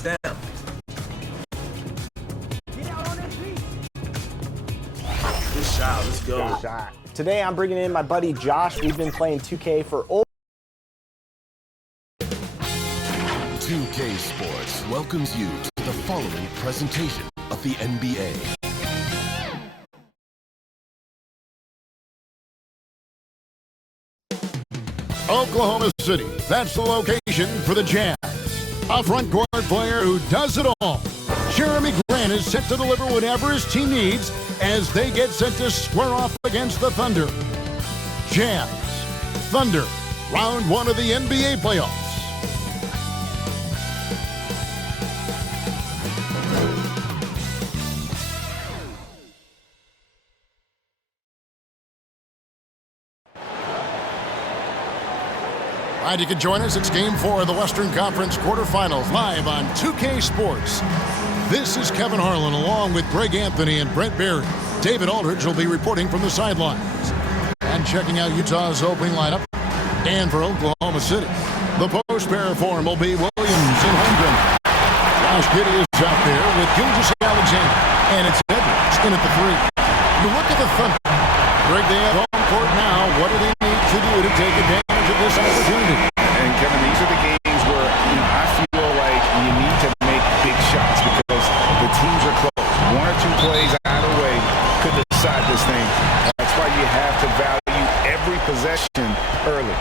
down. Good shot. Let's go. Good shot. Today I'm bringing in my buddy Josh. We've been playing 2K for 2K Sports welcomes you to the following presentation of the NBA. Oklahoma City, that's the location for the Jazz. A front court player who does it all. Jeremy Grant is set to deliver whatever his team needs as they get set to square off against the Thunder. Jazz, Thunder, round one of the NBA playoffs. Glad you could join us. It's Game 4 of the Western Conference quarterfinals, live on 2K Sports. This is Kevin Harlan along with Greg Anthony and Brent Barry. David Aldridge will be reporting from the sidelines. And checking out Utah's opening lineup, Dan for Oklahoma City. The post pair form will be Williams and Holmgren. Josh Giddey is out there with Gilgeous-Alexander. And it's Edwards in at the 3. You look at the Thunder. Greg, they have home court now. What do they need to do to take advantage of this opportunity? And Kevin, these are the games where I feel like you need to make big shots because the teams are close. One or two plays either way could decide this thing. That's why you have to value every possession early.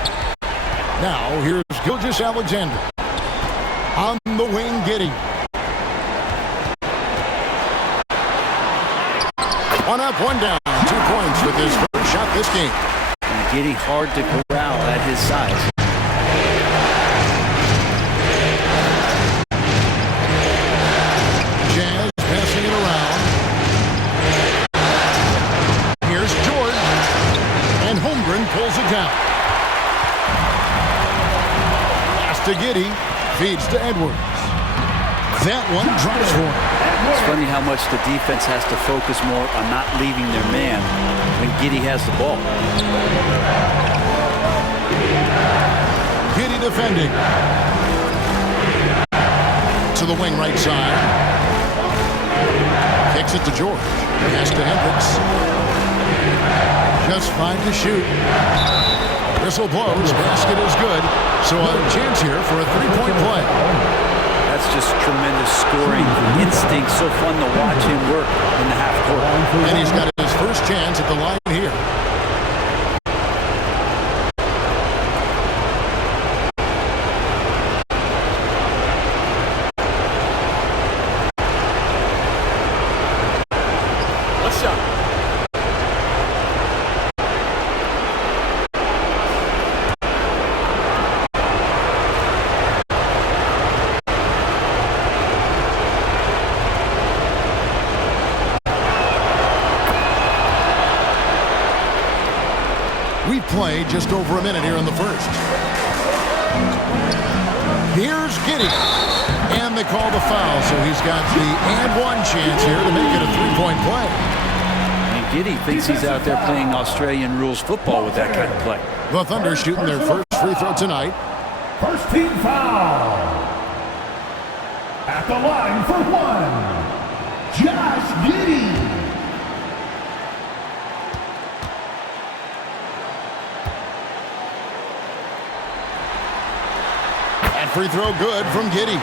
Now, here's Gilgeous-Alexander. On the wing, Giddey. One up, one down. 2 points with his first shot this game. And Giddey hard to corral at his size. Jazz passing it around. Here's George. And Holmgren pulls it down. Pass to Giddey. Feeds to Edwards. That one drops for him. It's funny how much the defense has to focus more on not leaving their man when Giddey has the ball. Giddey defending. To the wing right side. Kicks it to George. Pass to Hendricks. Just 5 to shoot. Whistle blows. Basket is good. So a chance here for a 3-point play. That's just tremendous scoring instinct. So fun to watch him work in the half court. And he's got his first chance at the line here. What's up? We've played just over a minute here in the first. Here's Giddey. And they call the foul, so he's got the and one chance here to make it a 3-point play. And Giddey thinks he's out there playing Australian rules football with that kind of play. The Thunder shooting their first free throw tonight. First team foul. At the line for 1, Josh Giddey. Free throw good from Giddey.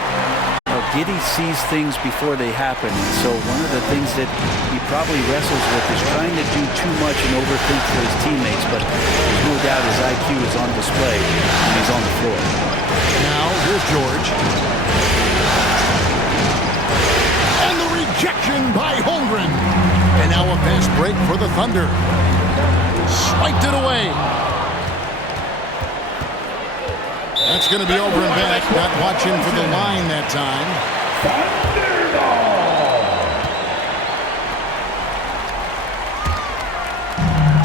Giddey sees things before they happen, and so one of the things that he probably wrestles with is trying to do too much and overthink for his teammates, but there's no doubt his IQ is on display when he's on the floor. Now, here's George. And the rejection by Holmgren. And now a fast break for the Thunder. Swiped it away. That's going to be over and back. Not watching for the line that time.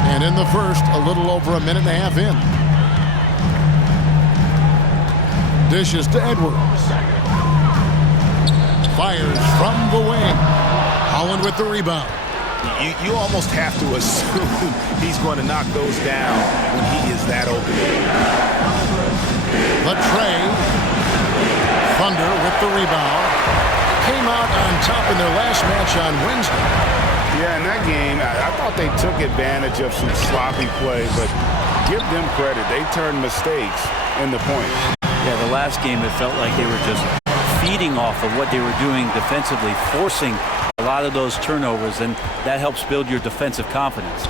And in the first, a little over a minute and a half in. Dishes to Edwards. Fires from the wing. Holland with the rebound. You almost have to assume he's going to knock those down when he is that open. The tray. Thunder with the rebound. Came out on top in their last match on Wednesday. Yeah, in that game, I thought they took advantage of some sloppy play, but give them credit. They turned mistakes into points. Yeah, the last game it felt like they were just feeding off of what they were doing defensively, forcing a lot of those turnovers, and that helps build your defensive confidence.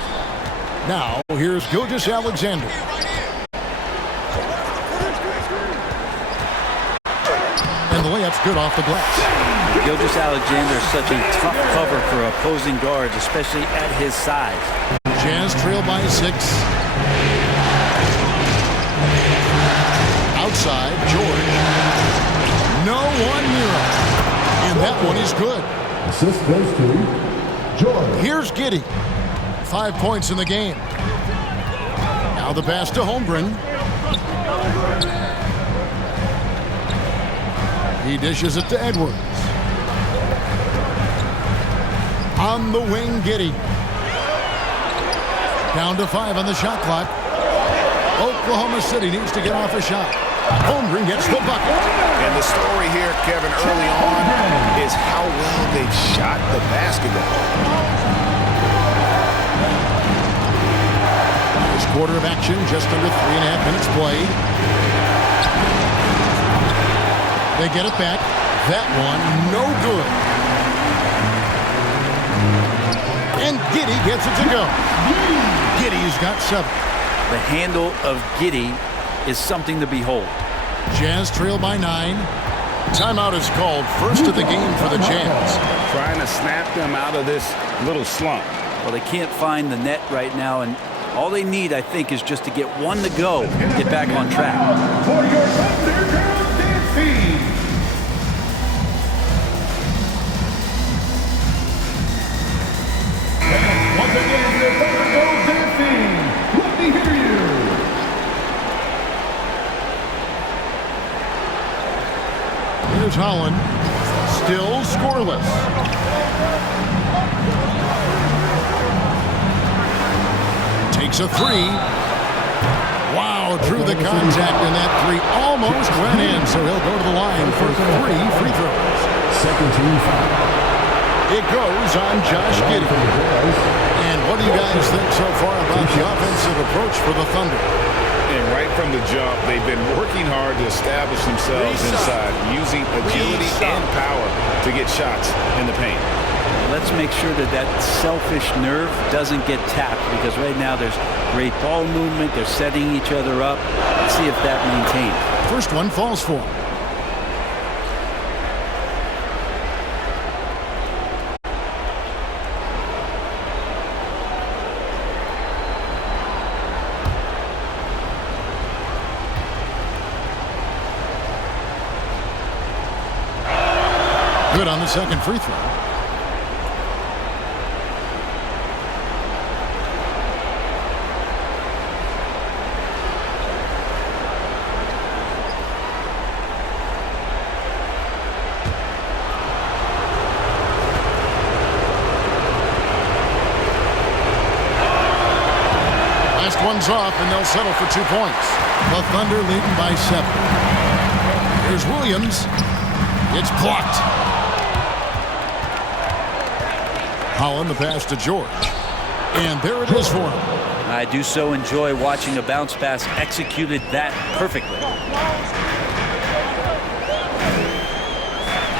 Now, here's Gilgeous-Alexander. And the layup's good off the glass. Gilgeous-Alexander is such a tough cover for opposing guards, especially at his size. Jazz trail by 6. Outside, George. No one near him. And that one is good. Assist goes to George. Here's Giddey. 5 points in the game. Now the pass to Holmgren. He dishes it to Edwards. On the wing, Giddey. Down to 5 on the shot clock. Oklahoma City needs to get off a shot. Holmgren gets the bucket. And the story here, Kevin, early on is how well they've shot the basketball. This quarter of action, just under 3.5 minutes played. They get it back. That one, no good. And Giddey gets it to go. Giddey's got 7. The handle of Giddey is something to behold. Jazz trail by 9. Timeout is called. First of the game for the Jazz. Trying to snap them out of this little slump. Well, they can't find the net right now, and all they need, I think, is just to get one to go and get back on track. For your Thunderground dancing. Once again, your Thunderground dancing. Let me hear you. Here's Holland. Still scoreless. Takes a 3. Wow, drew the contact, and that 3 almost went in, so he'll go to the line for 3 free throws. Second team foul. It goes on Josh Giddey. And what do you guys think so far about the offensive approach for the Thunder? And right from the jump, they've been working hard to establish themselves inside, using agility and power to get shots in the paint. Let's make sure that that selfish nerve doesn't get tapped, because right now there's great ball movement. They're setting each other up. Let's see if that maintains. First one falls for him. Good on the second free throw. Last one's off, and they'll settle for 2 points. The Thunder leading by 7. Here's Williams. It's blocked. Holland the pass to George. And there it is for him. I do so enjoy watching a bounce pass executed that perfectly.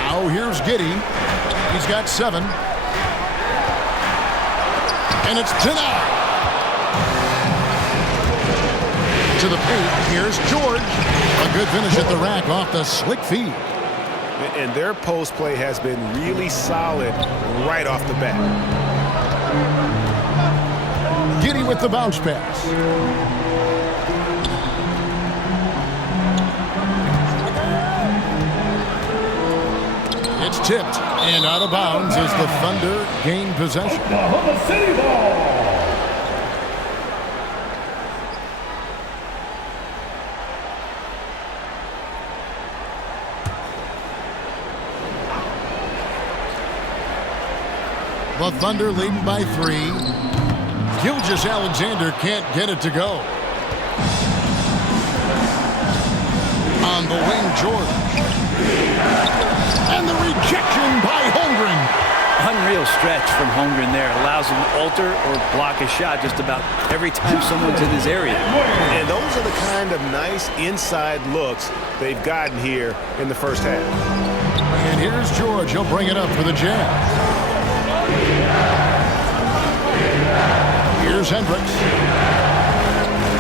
Now here's Giddey. He's got 7. And it's denied. To the paint. Here's George. A good finish at the rack off the slick feed. And their post play has been really solid right off the bat. Giddey with the bounce pass. It's tipped and out of bounds as the Thunder gain possession. Oklahoma City ball. The Thunder leading by 3. Gilgeous-Alexander can't get it to go. On the wing, George. And the rejection by Holmgren. Unreal stretch from Holmgren there. Allows him to alter or block a shot just about every time someone's in his area. And those are the kind of nice inside looks they've gotten here in the first half. And here's George. He'll bring it up for the Jazz. Here's Hendricks.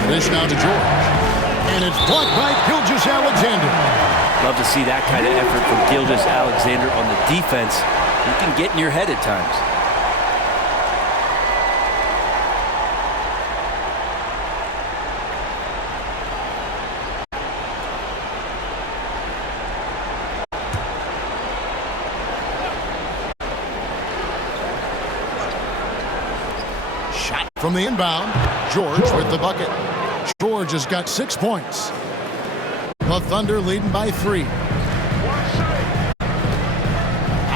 Dish now to George. And it's blocked by Gilgeous-Alexander. Love to see that kind of effort from Gilgeous-Alexander on the defense. You can get in your head at times. Shot from the inbound. George with the bucket. George has got 6 points. The Thunder leading by 3.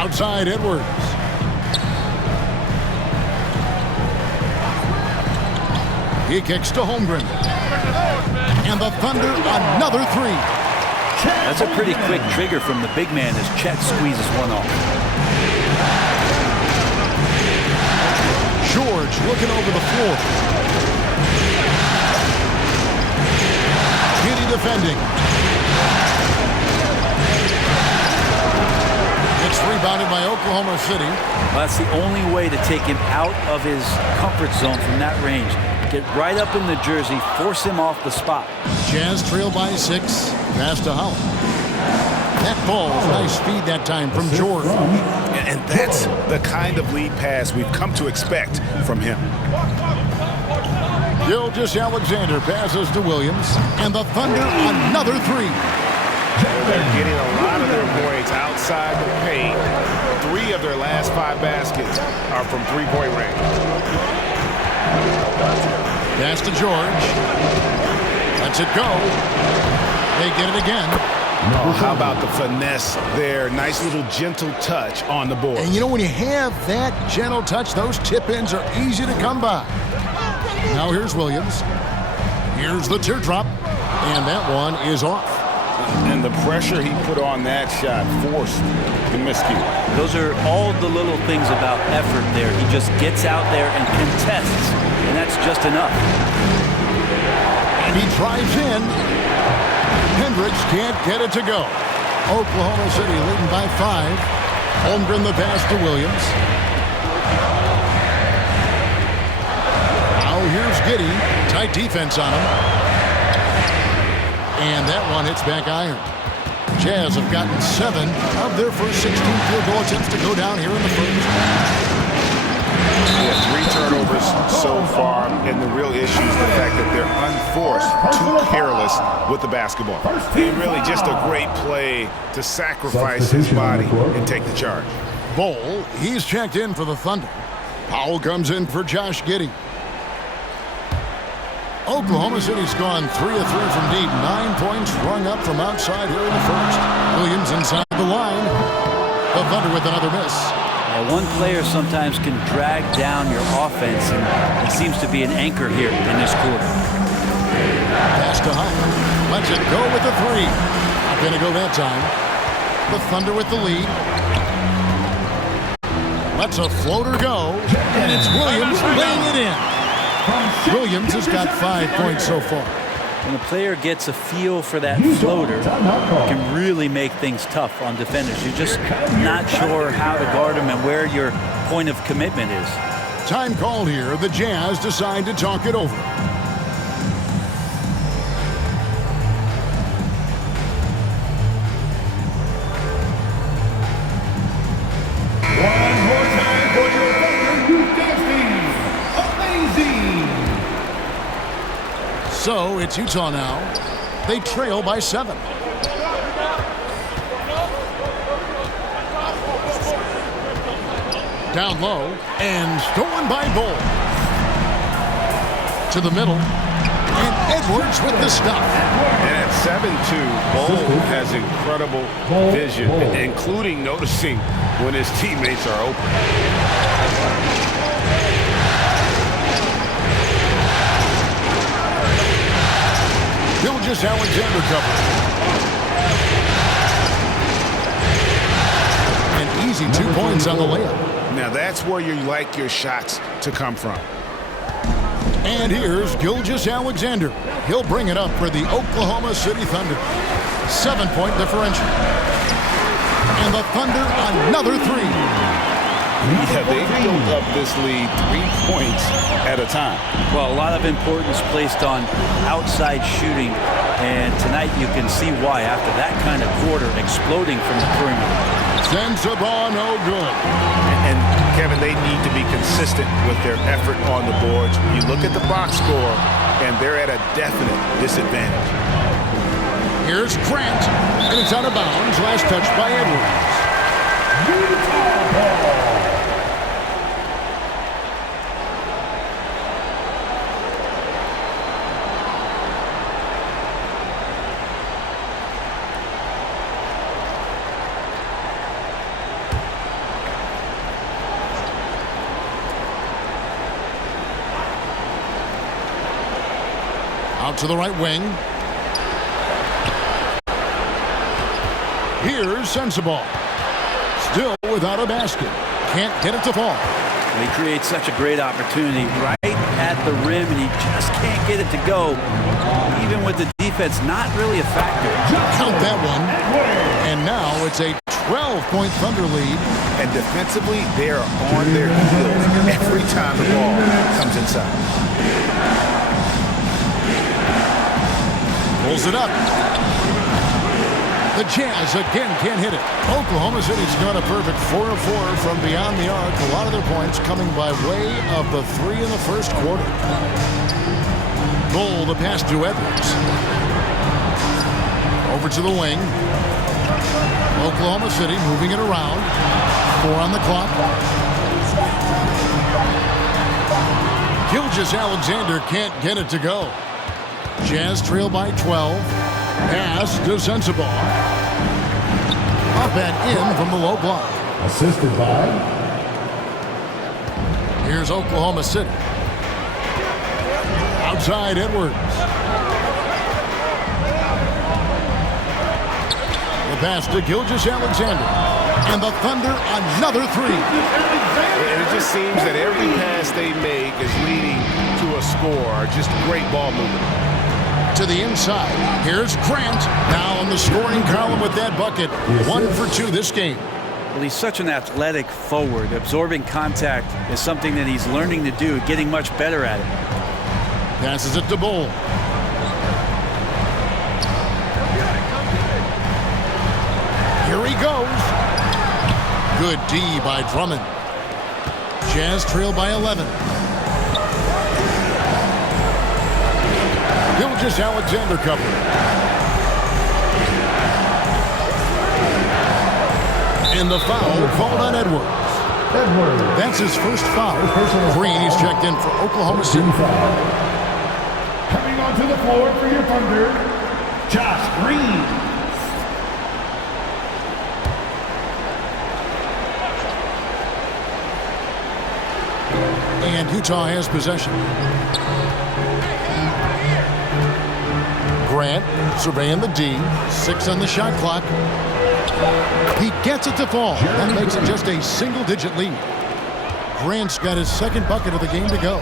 Outside Edwards. He kicks to Holmgren. And the Thunder another 3. That's a pretty quick trigger from the big man as Chet squeezes one off. George looking over the floor. Giddey defending. It's rebounded by Oklahoma City. Well, that's the only way to take him out of his comfort zone from that range. Get right up in the jersey, force him off the spot. Jazz trail by 6. Pass to Holland. That ball, nice feed that time from George. And that's the kind of lead pass we've come to expect from him. Gilgeous-Alexander passes to Williams. And the Thunder another 3. They're getting a lot of their points outside the paint. 3 of their last 5 baskets are from three-point range. Pass to George. Lets it go. They get it again. Oh, how about the finesse there? Nice little gentle touch on the board. And you know, when you have that gentle touch, those tip-ins are easy to come by. Now here's Williams. Here's the teardrop. And that one is off. And the pressure he put on that shot forced the miscue. Those are all the little things about effort there. He just gets out there and contests, and that's just enough. And he drives in. Hendricks can't get it to go. Oklahoma City leading by 5. Holmgren the pass to Williams. Now here's Giddey. Tight defense on him. And that one hits back iron. Jazz have gotten 7 of their first 16 field goal attempts to go down here in the first. Yeah, 3 turnovers so far, and the real issue is the fact that they're unforced, too careless with the basketball. And really just a great play to sacrifice his body and take the charge. Bol, he's checked in for the Thunder. Powell comes in for Josh Giddey. Oklahoma City's gone 3 of 3 from deep. 9 points rung up from outside here in the first. Williams inside the line. The Thunder with another miss. One player sometimes can drag down your offense, and it seems to be an anchor here in this quarter. Pass to Hunt. Lets it go with the 3. Not going to go that time. The Thunder with the lead. Lets a floater go. And it's Williams laying it in. Williams has got 5 points so far. When a player gets a feel for that floater, it can really make things tough on defenders. You're just not sure how to guard them and where your point of commitment is. Time called here. The Jazz decide to talk it over. One more time for your Thunder Youth Dance Team. Amazing! So it's Utah now. They trail by 7. Down low and stolen by Bol. To the middle. And Edwards with the stop. And at 7-2, Bol has incredible vision, including noticing when his teammates are open. Gilgeous-Alexander cover. easy 2 points on the layup. Now that's where you like your shots to come from. And here's Gilgeous-Alexander. He'll bring it up for the Oklahoma City Thunder. 7-point differential. And the Thunder another three. Yeah, they built up this lead 3 points at a time. Well, a lot of importance placed on outside shooting, and tonight you can see why after that kind of quarter exploding from the perimeter. Sensabaugh, no good. And Kevin, they need to be consistent with their effort on the boards. You look at the box score, and they're at a definite disadvantage. Here's Grant, and it's out of bounds. Last touch by Edwards. Out to the right wing. Here's Sensabaugh. Still without a basket. Can't get it to fall. He creates such a great opportunity right at the rim, and he just can't get it to go. Even with the defense not really a factor. Count that one. And now it's a 12-point Thunder lead. And defensively, they are on their heels every time the ball comes inside. Pulls it up. The Jazz again can't hit it. Oklahoma City's got a perfect 4 of 4 from beyond the arc. A lot of their points coming by way of the 3 in the first quarter. Goal to pass to Edwards. Over to the wing. Oklahoma City moving it around. 4 on the clock. Gilgeous-Alexander can't get it to go. Jazz trail by 12. Pass to Sensabaugh. Up and in from the low block. Assisted by Here's Oklahoma City. Outside Edwards. The pass to Gilgeous-Alexander. And the Thunder another three. And it just seems that every pass they make is leading to a score. Just great ball movement. To the inside. Here's Grant. Now on the scoring column with that bucket. 1 for 2 this game. Well, he's such an athletic forward. Absorbing contact is something that he's learning to do, getting much better at it. Passes it to Bull. Here he goes. Good D by Drummond. Jazz trail by 11. Gilgeous-Alexander cover. And the foul called on Edwards. That's his first foul. Green, he's checked in for Oklahoma City. Coming onto the floor for your Thunder, Josh Green. And Utah has possession. Grant surveying the D. 6 on the shot clock. He gets it to fall. That makes it just a single-digit lead. Grant's got his second bucket of the game to go.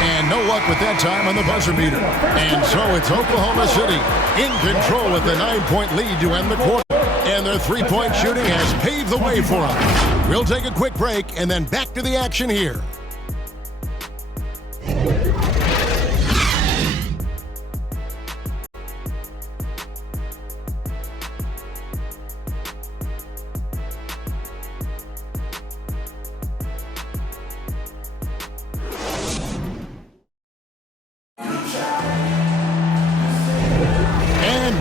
And no luck with that time on the buzzer beater. And so it's Oklahoma City in control with the 9-point lead to end the quarter. And their three-point shooting has paved the way for them. We'll take a quick break and then back to the action here.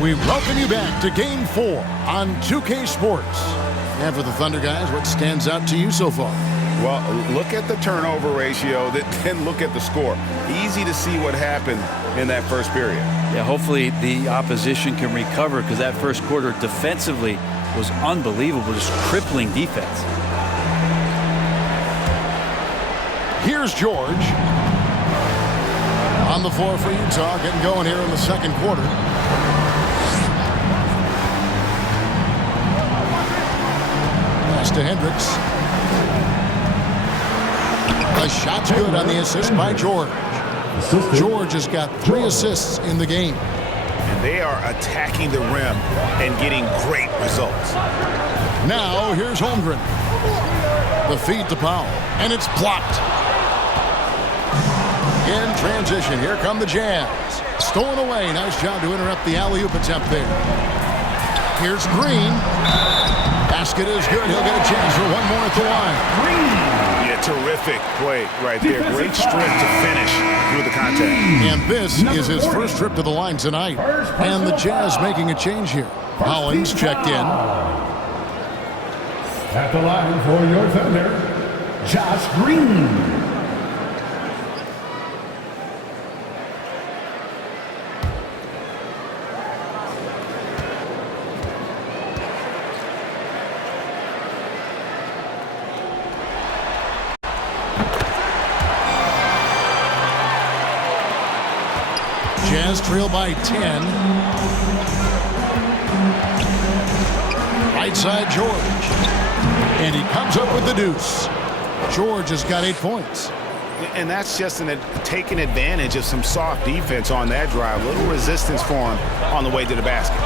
We welcome you back to Game 4 on 2K Sports. And for the Thunder guys, what stands out to you so far? Well, look at the turnover ratio, then look at the score. Easy to see what happened in that first period. Yeah, hopefully the opposition can recover because that first quarter defensively was unbelievable, just crippling defense. Here's George. On the floor for Utah, getting going here in the second quarter. Pass to Hendricks. The shot's good on the assist by George. George has got 3 assists in the game. And they are attacking the rim and getting great results. Now, here's Holmgren. The feed to Powell, and it's blocked. In transition, here come the Jazz. Stolen away. Nice job to interrupt the alley-oop attempt there. Here's Green. Basket is good. He'll get a chance for one more at the line. Yeah, terrific play right there. Great strip to finish through the contact. And this is his first trip to the line tonight. And the Jazz making a change here. Hollins checked in. At the line for your Thunder, Josh Green. Jazz trail by 10. Right side, George. And he comes up with the deuce. George has got 8 points. And that's just taking advantage of some soft defense on that drive. Little resistance for him on the way to the basket.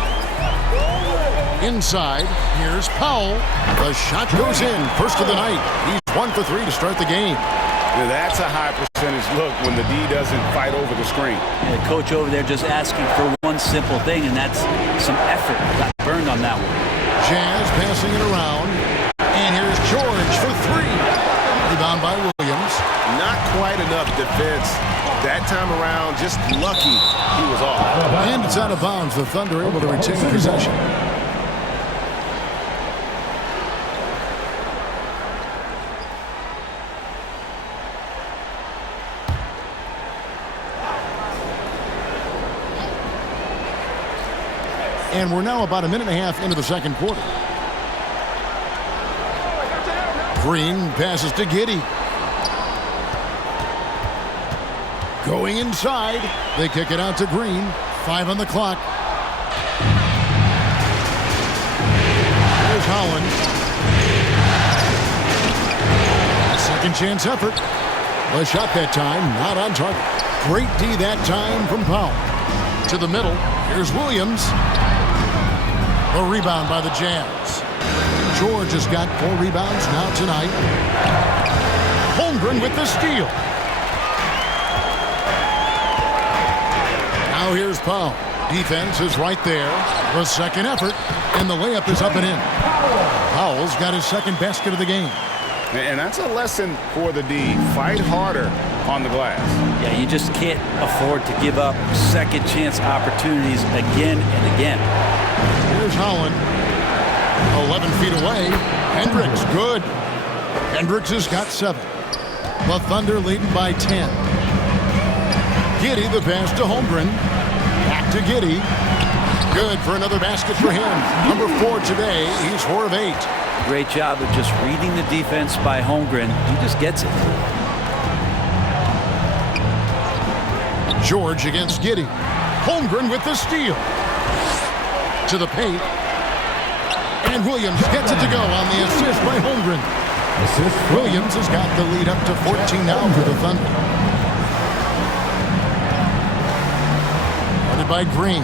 Inside, here's Powell. The shot goes in. First of the night. He's 1 for 3 to start the game. Yeah, that's a high percentage look when the D doesn't fight over the screen. Yeah, the coach over there just asking for one simple thing, and that's some effort. Got burned on that one. Jazz passing it around. And here's George for 3. Rebound by Williams. Not quite enough defense that time around. Just lucky he was off. And it's out of bounds. The Thunder able to retain possession. And we're now about a minute and a half into the second quarter. Green passes to Giddey. Going inside. They kick it out to Green. 5 on the clock. There's Holland. Second chance effort. The shot that time, not on target. Great D that time from Powell. To the middle. Here's Williams. A rebound by the Jazz. George has got 4 rebounds now tonight. Holmgren with the steal. Now here's Powell. Defense is right there. The second effort, and the layup is up and in. Powell's got his second basket of the game. And that's a lesson for the D. Fight harder on the glass. Yeah, you just can't afford to give up second chance opportunities again and again. Here's Holland. 11 feet away. Hendricks, good. Hendricks has got 7. The Thunder leading by 10. Giddey, the pass to Holmgren. Back to Giddey. Good for another basket for him. Number 4 today. He's 4 of 8. Great job of just reading the defense by Holmgren. He just gets it. George against Giddey. Holmgren with the steal. To the paint. And Williams gets it to go on the assist by Holmgren. Williams has got the lead up to 14 now for the Thunder. Guarded by Green.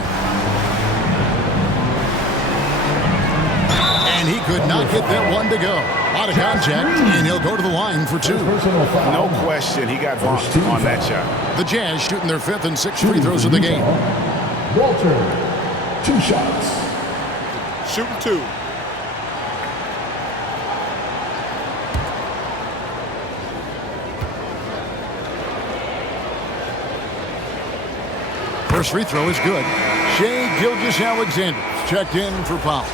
And he could not get that one to go. A lot of contact, and he'll go to the line for 2. No question, he got bumped on that shot. The Jazz shooting their 5th and 6th free throws of the game. Walter, 2 shots. Shooting 2. First free throw is good. Shai Gilgeous-Alexander checked in for Powell.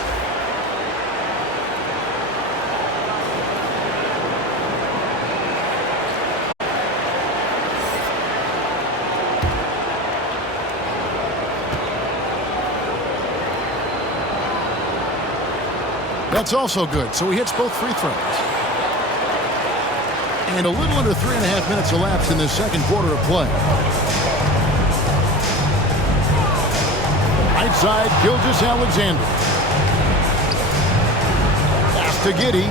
That's also good, so he hits both free throws. And a little under 3.5 minutes elapsed in the second quarter of play. Right side, Gilgeous-Alexander. Pass to Giddey.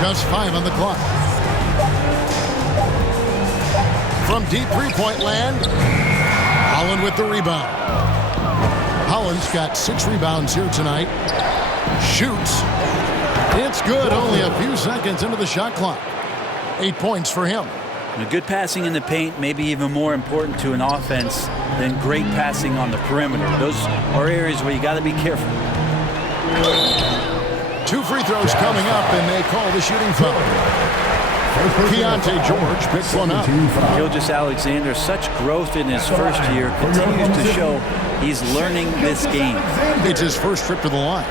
Just 5 on the clock. From deep three-point land, Holland with the rebound. Holland's got 6 rebounds here tonight. Shoots. It's good. Only a few seconds into the shot clock. 8 points for him. Good passing in the paint may be even more important to an offense than great passing on the perimeter. Those are areas where you got to be careful. 2 free throws coming up, and they call the shooting foul. Keontae George picks one up. Gilgeous-Alexander, such growth in his first year, continues to show he's learning this game. It's his first trip to the line.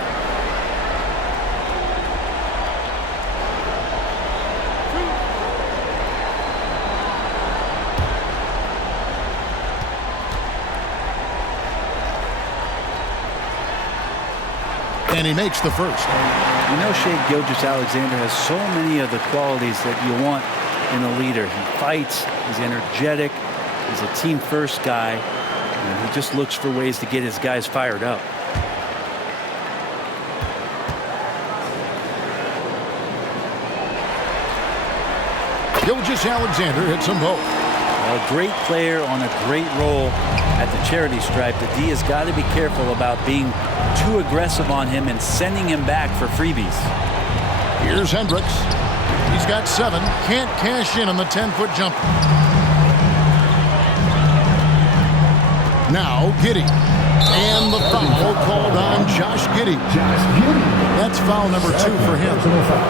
And he makes the first. You know, Shai Gilgeous-Alexander has so many of the qualities that you want in a leader. He fights, he's energetic, he's a team-first guy, and he just looks for ways to get his guys fired up. Gilgeous-Alexander hits them both. A great player on a great role at the charity stripe. The D has got to be careful about being too aggressive on him and sending him back for freebies. Here's Hendricks. He's got 7. Can't cash in on the 10-foot jumper. Now Giddey. And the foul called on Josh Giddey. That's foul number 2 for him.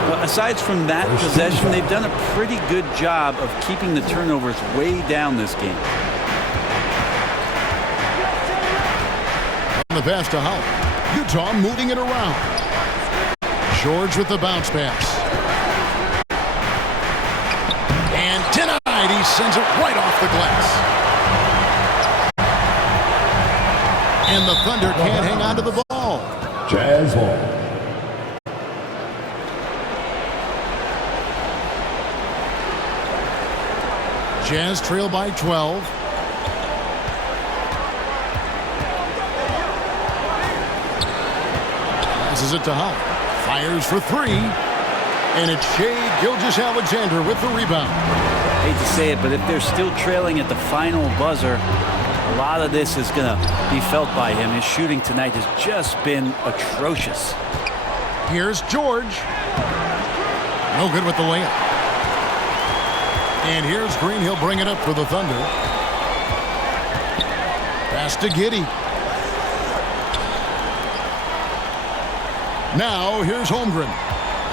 Well, aside from that possession, they've done a pretty good job of keeping the turnovers way down this game. And the pass to Holland. Utah moving it around. George with the bounce pass. And denied. He sends it right off the glass. And the Thunder can't hang on to the ball. Jazz ball. Jazz trail by 12. Passes it to Hunt. Fires for 3. And it's Shai Gilgeous-Alexander with the rebound. Hate to say it, but if they're still trailing at the final buzzer, a lot of this is going to be felt by him. His shooting tonight has just been atrocious. Here's George. No good with the layup. And here's Green. He'll bring it up for the Thunder. Pass to Giddey. Now here's Holmgren.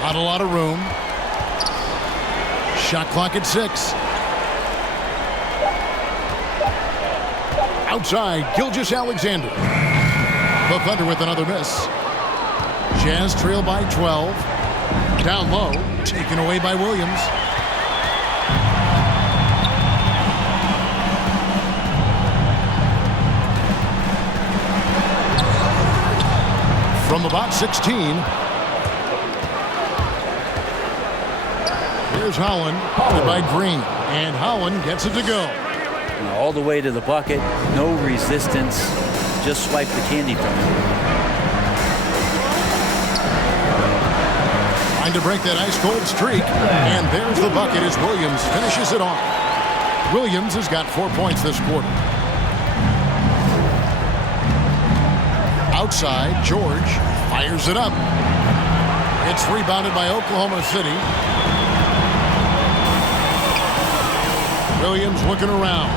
Not a lot of room. Shot clock at 6. Outside, Gilgeous-Alexander. The Thunder with another miss. Jazz trail by 12. Down low, taken away by Williams. From about 16. Here's Holland, followed by Green. And Holland gets it to go. All the way to the bucket, no resistance, just swipe the candy from him. Trying to break that ice-cold streak, and there's the bucket as Williams finishes it off. Williams has got 4 points this quarter. Outside, George fires it up. It's rebounded by Oklahoma City. Williams looking around.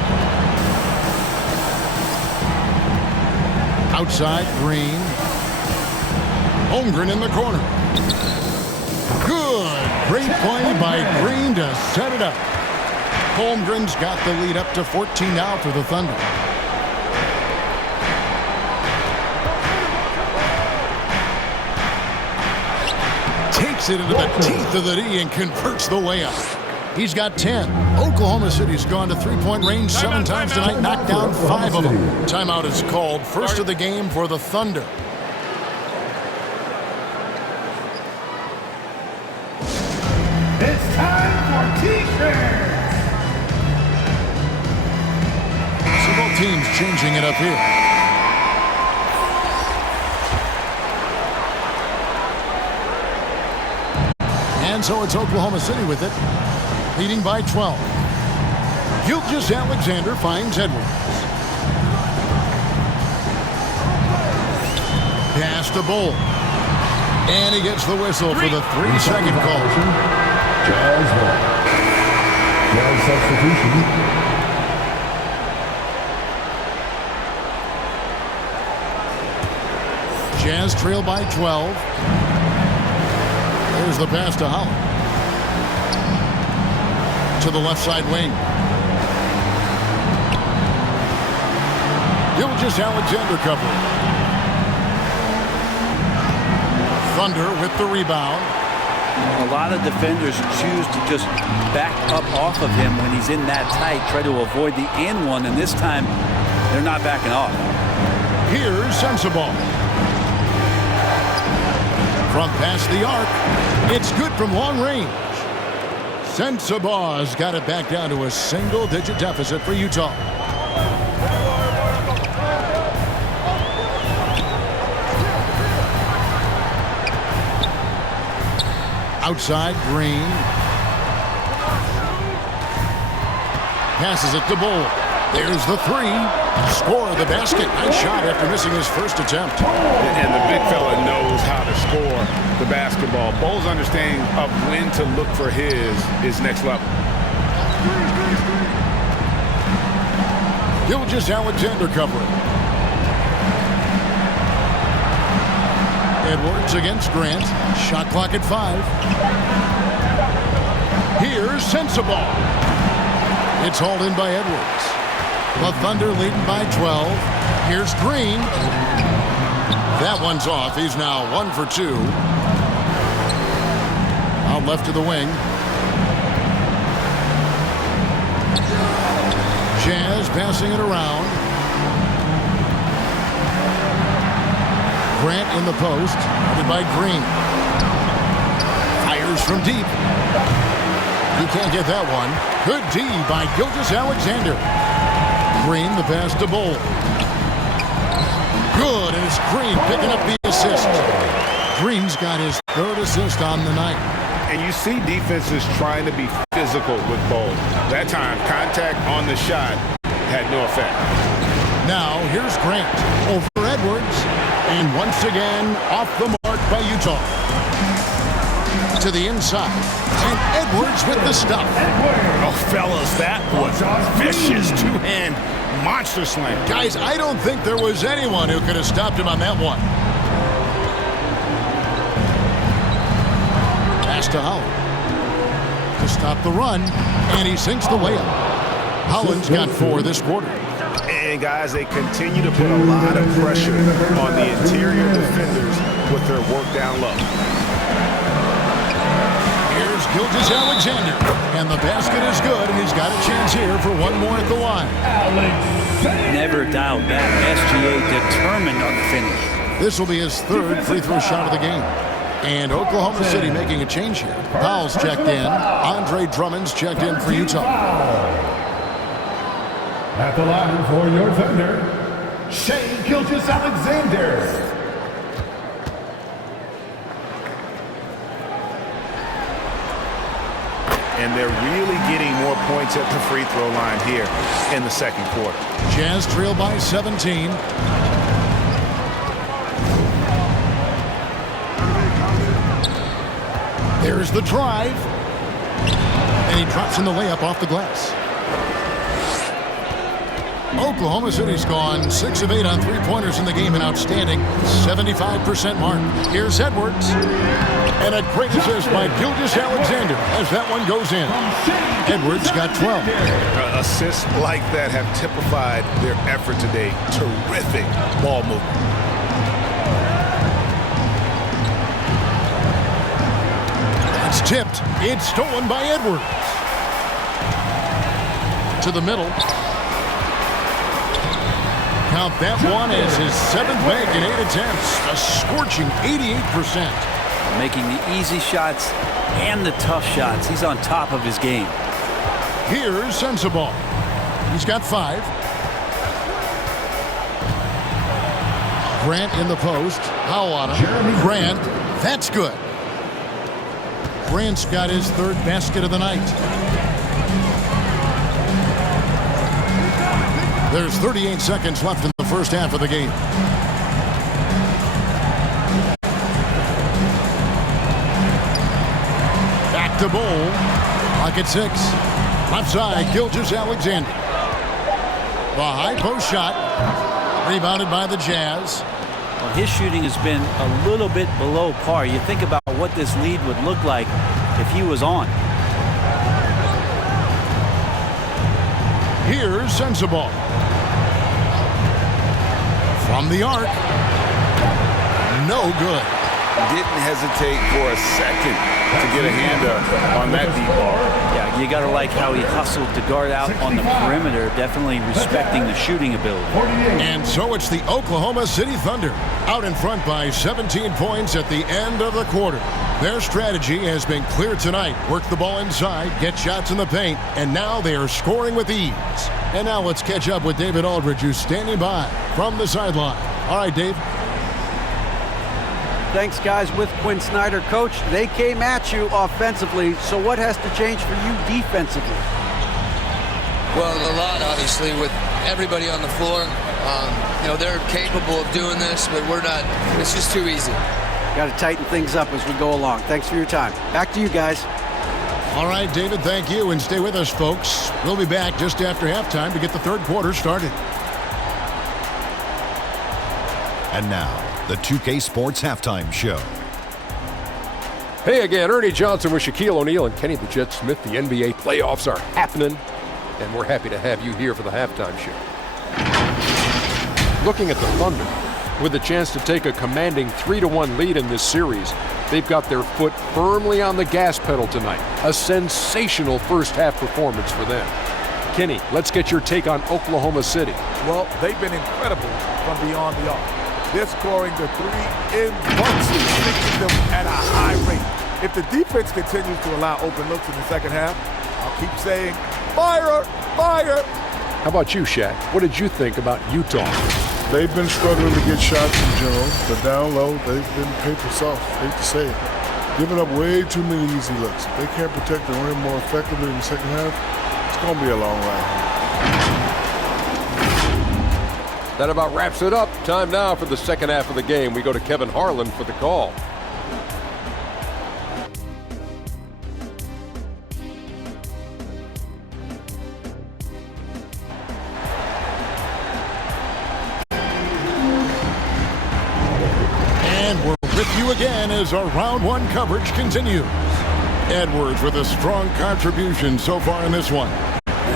Outside, Green. Holmgren in the corner. Good. Great play by Green to set it up. Holmgren's got the lead up to 14 now for the Thunder. Takes it into the teeth of the D and converts the layup. He's got 10. Oklahoma City's gone to three-point range 7 times tonight, knocked down 5 of them. Timeout is called. First of the game for the Thunder. It's time for T-shirts. teams changing it up here. And so it's Oklahoma City with it, leading by 12. Gilgeous-Alexander finds Edwards. Pass to Bull. And he gets the whistle for the 3-second call. Jazz ball. Jazz substitution. Jazz trail by 12. There's the pass to Holland. To the left side wing. Gilgeous-Alexander covering. Thunder with the rebound. A lot of defenders choose to just back up off of him when he's in that tight, try to avoid the and one, and this time they're not backing off. Here's Sensabaugh. From past the arc, it's good from long range. Sensabaugh's got it back down to a single-digit deficit for Utah. Outside, Green. Passes it to Bull. There's the three. Score the basket. Nice shot after missing his first attempt. And the big fella knows how to score the basketball. Bull's understanding of when to look for his is next level. Gilgeous-Alexander covering. Edwards against Grant. Shot clock at 5. Here's Sensabaugh. It's hauled in by Edwards. The Thunder leading by 12. Here's Green. That one's off. He's now 1 for 2. Out left to the wing. Jazz passing it around. Grant in the post, guarded by Green. Fires from deep. He can't get that one. Good D by Gilgeous-Alexander. Green, the pass to Bull. Good, and it's Green picking up the assist. Green's got his 3rd assist on the night. And you see defenses trying to be physical with Bull. That time, contact on the shot had no effect. Now, here's Grant over Edwards. And once again, off the mark by Utah. To the inside. And Edwards with the stop. Oh, fellas, that was vicious. Two-hand monster slam. Guys, I don't think there was anyone who could have stopped him on that one. Pass to Holland. To stop the run. And he sinks the layup. Holland's got 4 this quarter. And guys, they continue to put a lot of pressure on the interior defenders with their work down low. Here's Gilgeous-Alexander. And the basket is good, and he's got a chance here for one more at the line. Never doubt that. SGA determined on the finish. This will be his 3rd free throw shot of the game. And Oklahoma City making a change here. Powell's checked in. Andre Drummond's checked in for Utah. At the line for your Thunder, Shai Gilgeous-Alexander. And they're really getting more points at the free throw line here in the second quarter. Jazz trail by 17. There's the drive. And he drops in the layup off the glass. Oklahoma City's gone 6 of 8 on three-pointers in the game, an outstanding 75% mark. Here's Edwards. And a great assist by Gilgeous-Alexander as that one goes in. Edwards got 12. Assists like that have typified their effort today. Terrific ball movement. It's tipped. It's stolen by Edwards. To the middle. Count that one as his 7th bank in 8 attempts. A scorching 88%. Making the easy shots and the tough shots. He's on top of his game. Here's Sensabaugh. He's got 5. Grant in the post. Howell on him. Grant. That's good. Grant's got his third basket of the night. There's 38 seconds left in the first half of the game. Back to Bol. Clock at 6. Left side, Gilgeous-Alexander. The high post shot. Rebounded by the Jazz. Well, his shooting has been a little bit below par. You think about what this lead would look like if he was on. Here's Sensabaugh. From the arc. No good. Didn't hesitate for a second to get a hand up on that deep ball. Yeah, you got to like how he hustled to guard out on the perimeter, definitely respecting the shooting ability. And so it's the Oklahoma City Thunder out in front by 17 points at the end of the quarter. Their strategy has been clear tonight. Work the ball inside, get shots in the paint, and now they are scoring with ease. And now let's catch up with David Aldridge, who's standing by from the sideline. All right, Dave. Thanks, guys. With Quinn Snyder, Coach, they came at you offensively, so what has to change for you defensively? Well, a lot, obviously, with everybody on the floor. They're capable of doing this, but we're not. It's just too easy. Got to tighten things up as we go along. Thanks for your time. Back to you, guys. All right, David, thank you, and stay with us, folks. We'll be back just after halftime to get the third quarter started. And now, the 2K Sports Halftime Show. Hey again, Ernie Johnson with Shaquille O'Neal and Kenny the Jet Smith. The NBA playoffs are happening, and we're happy to have you here for the halftime show. Looking at the Thunder, with a chance to take a commanding 3-1 lead in this series, they've got their foot firmly on the gas pedal tonight. A sensational first-half performance for them. Kenny, let's get your take on Oklahoma City. Well, they've been incredible from beyond the arc. They're scoring the three in bunches, taking them at a high rate. If the defense continues to allow open looks in the second half, I'll keep saying, fire, fire. How about you, Shaq? What did you think about Utah? They've been struggling to get shots in general, but down low, they've been paper soft, hate to say it. Giving up way too many easy looks. If they can't protect the rim more effectively in the second half, it's going to be a long ride. That about wraps it up. Time now for the second half of the game. We go to Kevin Harlan for the call. And we're with you again as our round one coverage continues. Edwards with a strong contribution so far in this one.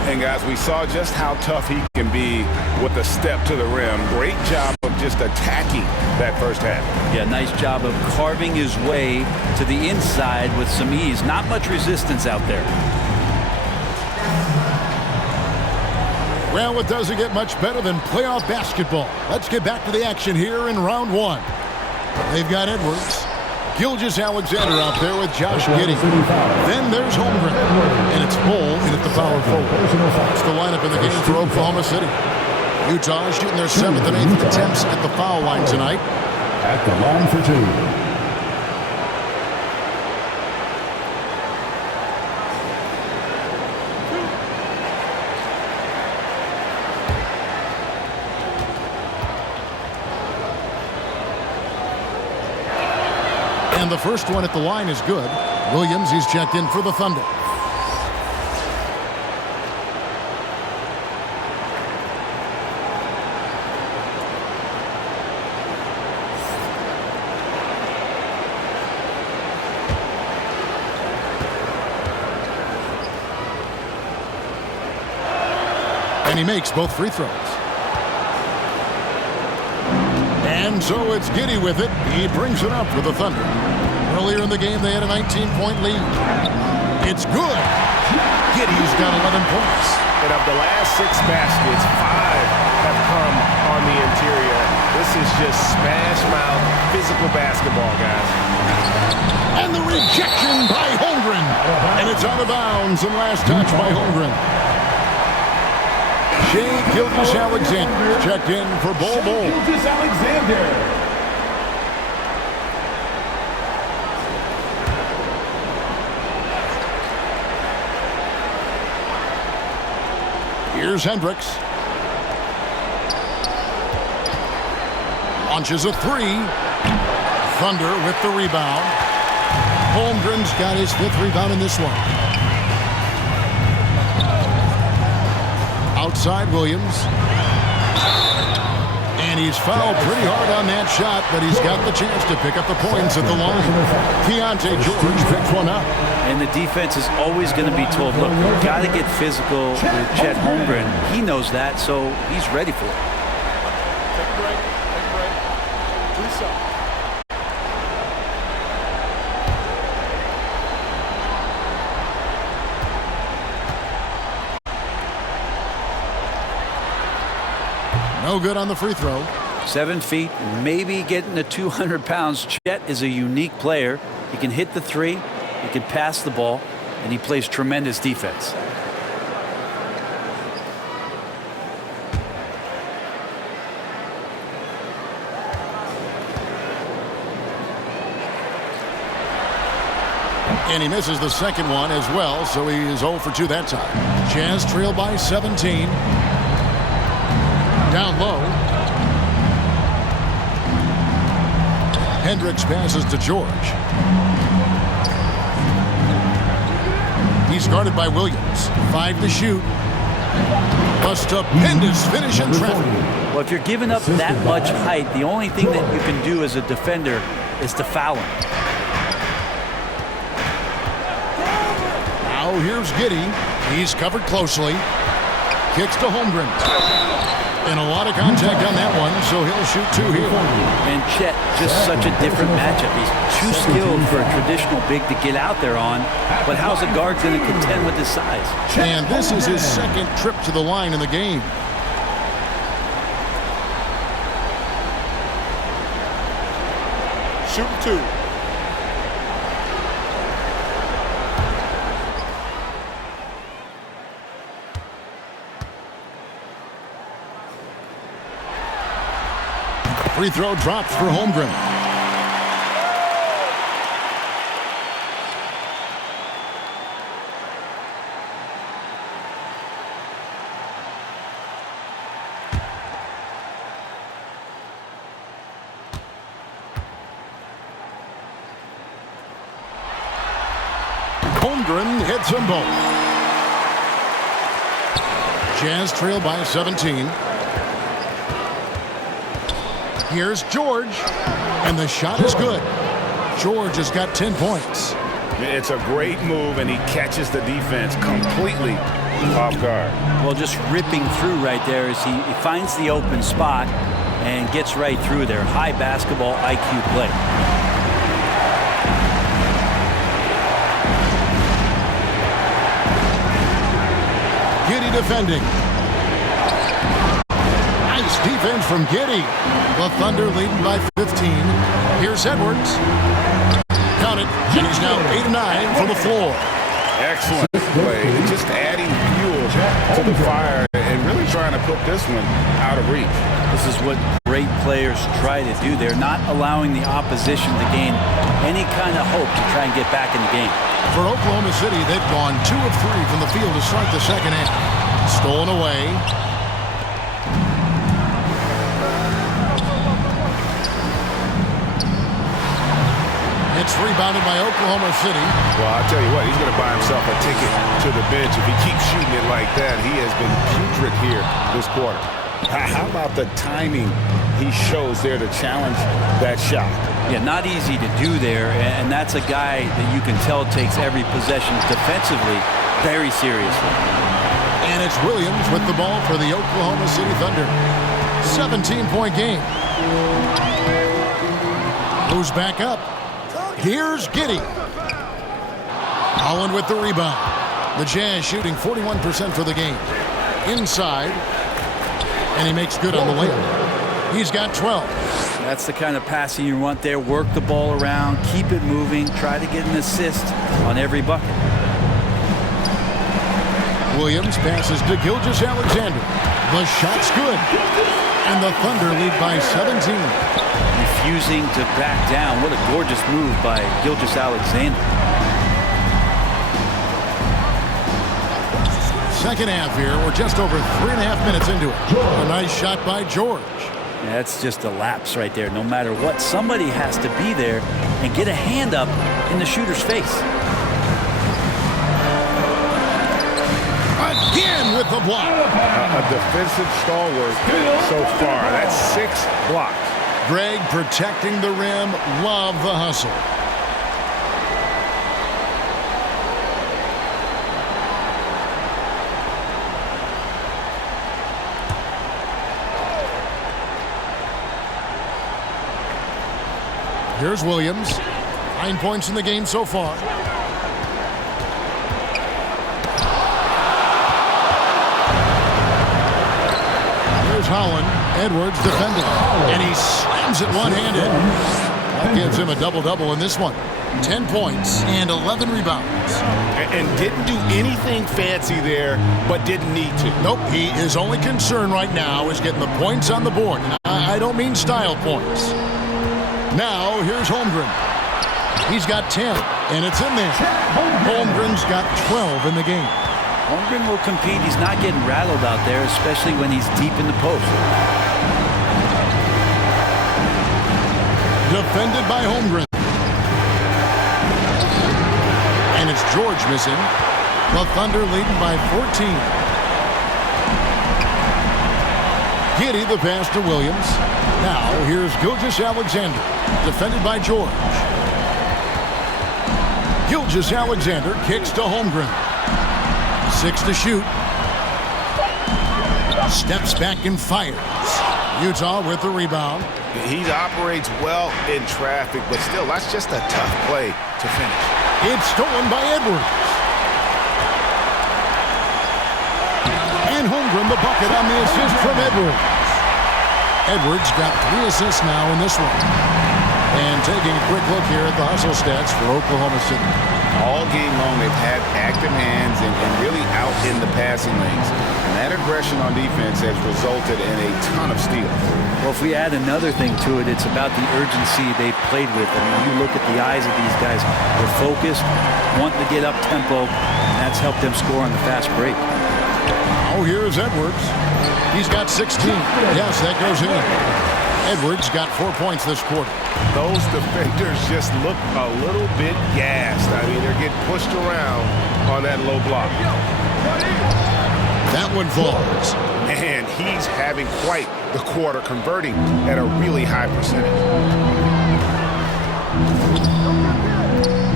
And guys, we saw just how tough he can be with a step to the rim. Great job of just attacking that first half. Yeah, nice job of carving his way to the inside with some ease. Not much resistance out there. Well, it doesn't get much better than playoff basketball. Let's get back to the action here in round one. They've got Edwards. Gilgeous-Alexander out there with Josh Giddey. Then there's Holmgren. And it's Bol in at the power forward. It's the lineup in the game for Oklahoma City. Utah shooting their 7th and 8th attempts at the foul line tonight. At the line for two. And the first one at the line is good. Williams, he's checked in for the Thunder. And he makes both free throws. And so it's Giddey with it. He brings it up for the Thunder. Earlier in the game, they had a 19-point lead. It's good. Giddey's got 11 points. And of the last 6 baskets, 5 have come on the interior. This is just smash mouth physical basketball, guys. And the rejection by Holmgren. And it's out of bounds and last touch by Holmgren. Shai Gilgeous-Alexander checked in for Bol Bol. Gilgeous-Alexander. Here's Hendricks. Launches a three. Thunder with the rebound. Holmgren's got his 5th rebound in this one. Outside Williams. And he's fouled pretty hard on that shot, but he's got the chance to pick up the points at the line. Keontae George picks one up. And the defense is always going to be told, look, you've got to get physical with Chet Holmgren. He knows that, so he's ready for it. Take a break. Take a break. Reset. No good on the free throw. 7 feet, maybe getting to 200 pounds. Chet is a unique player. He can hit the three, he can pass the ball, and he plays tremendous defense. And he misses the second one as well, so he is 0 for 2 that time. Jazz trail by 17. Down low. Hendricks passes to George. He's guarded by Williams. 5 to shoot. A stupendous finish in traffic. Well, if you're giving up that much height, the only thing that you can do as a defender is to foul him. Now here's Giddey. He's covered closely. Kicks to Holmgren. And a lot of contact on that one, so he'll shoot 2 here. And Chet, just such a different matchup. He's too skilled for a traditional big to get out there on, but how's a guard going to contend with his size? And this is his 2nd trip to the line in the game. Shoot 2. Free throw dropped for Holmgren. Holmgren hits them both. Jazz trail by 17. Here's George, and the shot is good. George has got 10 points. It's a great move, and he catches the defense completely off guard. Well, just ripping through right there as he finds the open spot and gets right through there. High basketball IQ play. Giddey defending. Nice defense from Giddey. The Thunder leading by 15. Here's Edwards. Count it. And he's now 8 of 9 from the floor. Excellent play. Just adding fuel to the fire and really trying to put this one out of reach. This is what great players try to do. They're not allowing the opposition to gain any kind of hope to try and get back in the game. For Oklahoma City, they've gone 2 of 3 from the field to start the second half. Stolen away. It's rebounded by Oklahoma City. Well, I'll tell you what, he's going to buy himself a ticket to the bench. If he keeps shooting it like that, he has been putrid here this quarter. How about the timing he shows there to challenge that shot? Yeah, not easy to do there, and that's a guy that you can tell takes every possession defensively very seriously. And it's Williams with the ball for the Oklahoma City Thunder. 17-point game. Moves back up. Here's Giddey. Holland with the rebound. The Jazz shooting 41% for the game. Inside. And he makes good on the layup. He's got 12. That's the kind of passing you want there. Work the ball around, keep it moving, try to get an assist on every bucket. Williams passes to Gilgeous-Alexander. The shot's good. And the Thunder lead by 17. Refusing to back down. What a gorgeous move by Gilgeous-Alexander. Second half here. We're just over 3.5 minutes into it. A nice shot by George. That's just a lapse right there. No matter what, somebody has to be there and get a hand up in the shooter's face. Again with the block. A defensive stalwart so far. That's 6 blocks. Greg protecting the rim. Love the hustle. Here's Williams. 9 points in the game so far. Here's Holland. Edwards defending. And he slams it one-handed. That gives him a double-double in this one. 10 points and 11 rebounds. And didn't do anything fancy there, but didn't need to. Nope. His only concern right now is getting the points on the board. And I don't mean style points. Now, here's Holmgren. He's got 10, and it's in there. Holmgren's got 12 in the game. Holmgren will compete. He's not getting rattled out there, especially when he's deep in the post. Defended by Holmgren. And it's George missing. The Thunder leading by 14. Giddey the pass to Williams. Now, here's Gilgeous-Alexander. Defended by George. Gilgeous-Alexander kicks to Holmgren. 6 to shoot. Steps back and fires. Utah with the rebound. He operates well in traffic, but still, that's just a tough play to finish. It's stolen by Edwards. And Holmgren the bucket on the assist from Edwards. Edwards got 3 assists now in this one. And taking a quick look here at the hustle stats for Oklahoma City. All game long, they've had active hands and really out in the passing lanes. And that aggression on defense has resulted in a ton of steals. Well, if we add another thing to it, it's about the urgency they played with. I mean, you look at the eyes of these guys. They're focused, wanting to get up tempo, and that's helped them score on the fast break. Oh, here's Edwards. He's got 16. Yes, that goes in. Edwards got 4 points this quarter. Those defenders just look a little bit gassed. I mean, they're getting pushed around on that low block. That one falls. And he's having quite the quarter, converting at a really high percentage.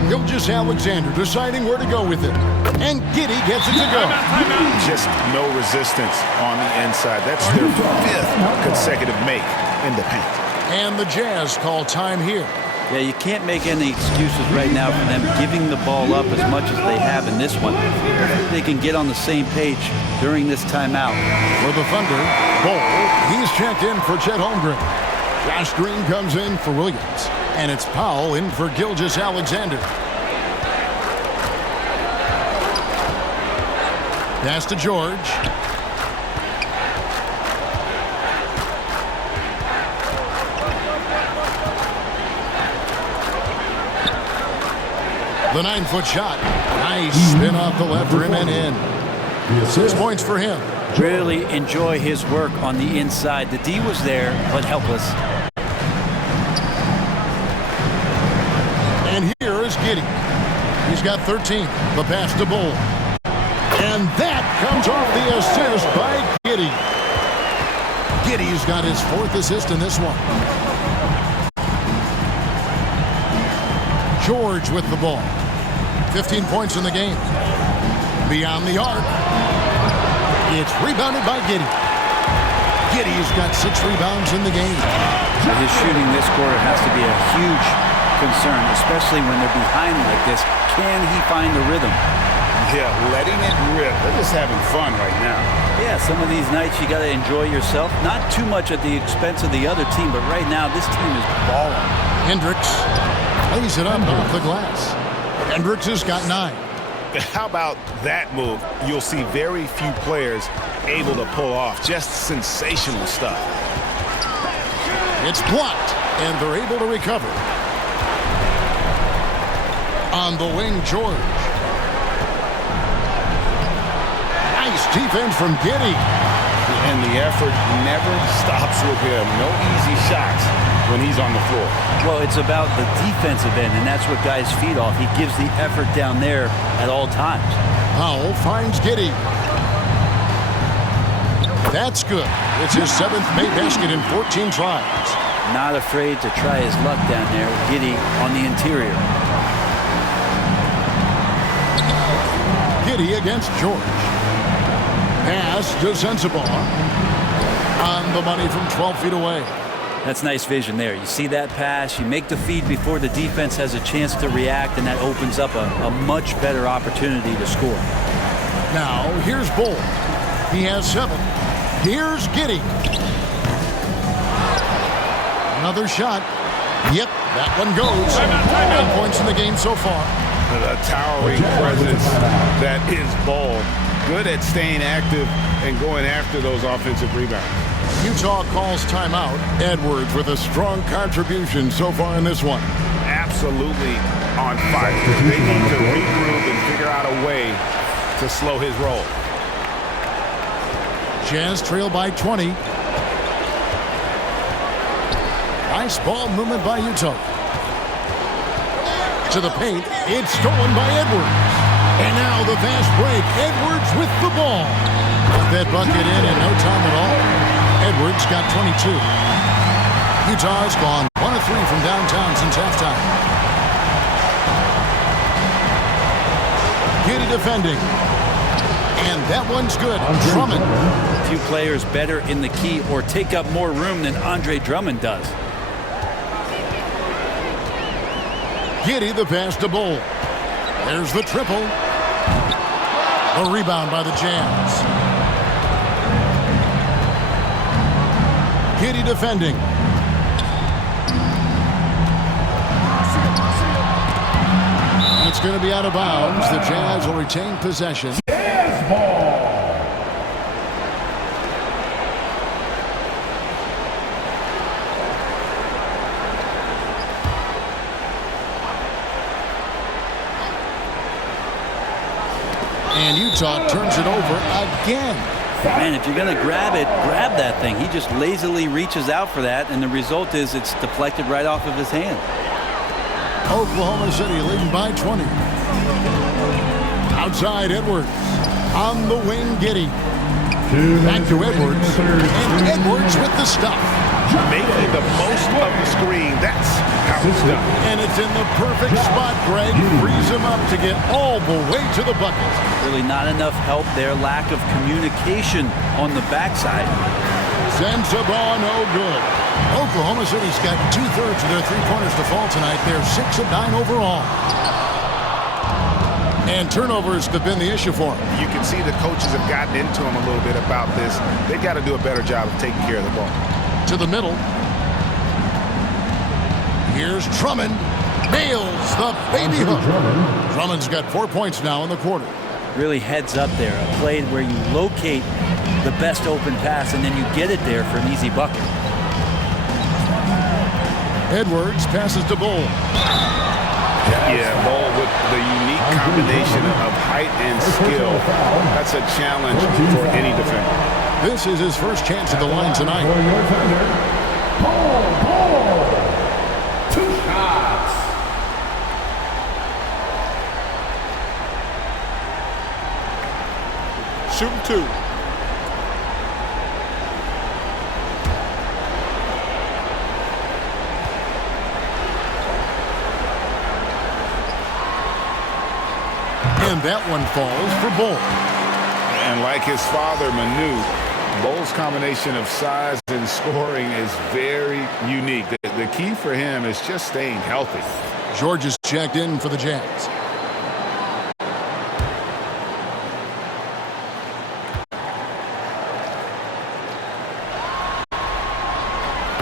Gilgeous-Alexander deciding where to go with it. And Giddey gets it to go. Just no resistance on the inside. That's their 5th consecutive make in the paint. And the Jazz call time here. Yeah, you can't make any excuses right now for them giving the ball up as much as they have in this one. They can get on the same page during this timeout. For the Thunder, Bol, he's checked in for Chet Holmgren. Josh Green comes in for Williams. And it's Powell in for Gilgeous-Alexander. Pass to George. The 9-foot shot. Nice spin off the left rim and in. 6 points for him. Really enjoy his work on the inside. The D was there, but helpless. And here is Giddey. He's got 13. The pass to Bol. And that comes off the assist by Giddey. Giddey's got his 4th assist in this one. George with the ball. 15 points in the game. Beyond the arc. It's rebounded by Giddey. Giddey's got 6 rebounds in the game. His shooting this quarter has to be a huge concern, especially when they're behind like this. Can he find the rhythm? Yeah, letting it rip. They're just having fun right now. Yeah, some of these nights you got to enjoy yourself. Not too much at the expense of the other team, but right now this team is balling. Hendricks plays it up off the glass. Hendricks has got 9. How about that move? You'll see very few players able to pull off. Just sensational stuff. It's blocked, and they're able to recover. On the wing, George. Nice defense from Giddey. And the effort never stops with him. No easy shots when he's on the floor. Well, it's about the defensive end, and that's what guys feed off. He gives the effort down there at all times. Powell finds Giddey. That's good. It's his 7th made basket in 14 tries. Not afraid to try his luck down there with Giddey on the interior. Giddey against George. Pass to Sensabaugh. On the money from 12 feet away. That's nice vision there. You see that pass, you make the feed before the defense has a chance to react, and that opens up a much better opportunity to score. Now, here's Bull. He has 7. Here's Giddey. Another shot. Yep, that one goes. 9 points in the game so far. The towering presence that is Bull. Good at staying active and going after those offensive rebounds. Utah calls timeout. Edwards with a strong contribution so far in this one. Absolutely on fire. They need to regroup and figure out a way to slow his roll. Jazz trail by 20. Nice ball movement by Utah. To the paint. It's stolen by Edwards. And now the fast break. Edwards with the ball. Got that bucket in no time at all. Edwards got 22. Utah's gone 1 of 3 from downtown since halftime. Giddey defending. And that one's good. Drummond. A few players better in the key or take up more room than Andre Drummond does. Giddey the pass to Bull. There's the triple. The rebound by the Jazz. Giddey defending. It's going to be out of bounds. The Jazz will retain possession. Jazz ball. And Utah turns it over again. Man, if you're going to grab it, grab that thing. He just lazily reaches out for that, and the result is it's deflected right off of his hand. Oklahoma City leading by 20. Outside Edwards. On the wing, Giddey. Back to Edwards. And Edwards with the stuff. Making the most of the screen. That's how it's done. And it's in the perfect spot, Greg. Frees him up to get all the way to the bucket. Really not enough help there. Lack of communication on the backside. Sensabaugh, no good. Oklahoma City's got 2/3 of their three-pointers to fall tonight. They're 6 of 9 overall. And turnovers have been the issue for them. You can see the coaches have gotten into them a little bit about this. They've got to do a better job of taking care of the ball. To the middle. Here's Drummond. Nails the baby hook. Drummond's got 4 points now in the quarter. Really heads up there. A play where you locate the best open pass and then you get it there for an easy bucket. Edwards passes to Bull. Yeah, Bull with the unique combination of height and skill. That's a challenge for any defender. This is his first chance at the line tonight. For your defender, Bull. 2 shots. Shooting 2. And that one falls for Bull. And like his father, Manu, Bull's combination of size and scoring is very unique. The key for him is just staying healthy. George is checked in for the Jazz.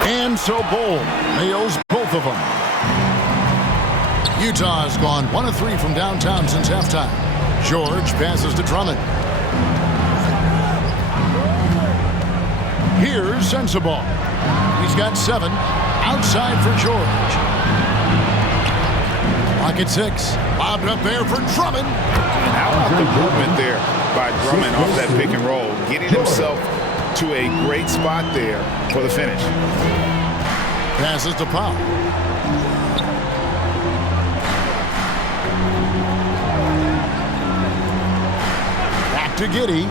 And so Bull nails both of them. Utah's gone 1 of 3 from downtown since halftime. George passes to Drummond. Here's Sensabaugh. He's got 7. Outside for George. Lock at 6. Lobbed up there for Drummond. And how about the movement there by Drummond off that pick and roll, getting himself to a great spot there for the finish. Passes to Powell. Back to Giddey.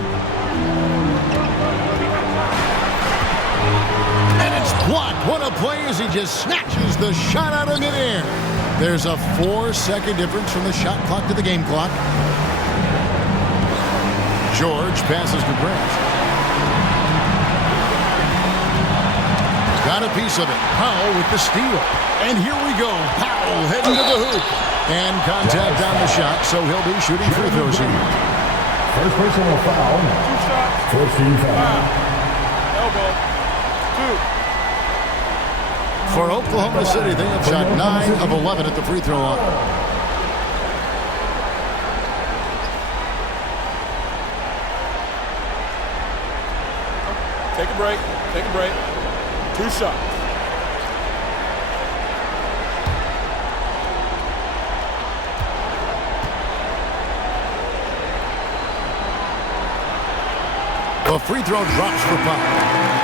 And it's blocked. What a play as he just snatches the shot out of midair. There's a 4-second difference from the shot clock to the game clock. George passes to Grant. Got a piece of it. Powell with the steal. And here we go. Powell heading to the hoop. And contact on the shot, so he'll be shooting free throws here. First personal foul. 2 shots. 14 foul. Elbow. 2. For Oklahoma City, they have shot 9 of 11 at the free throw line. Take a break. Take a break. 2 shots. The free throw drops for Powell.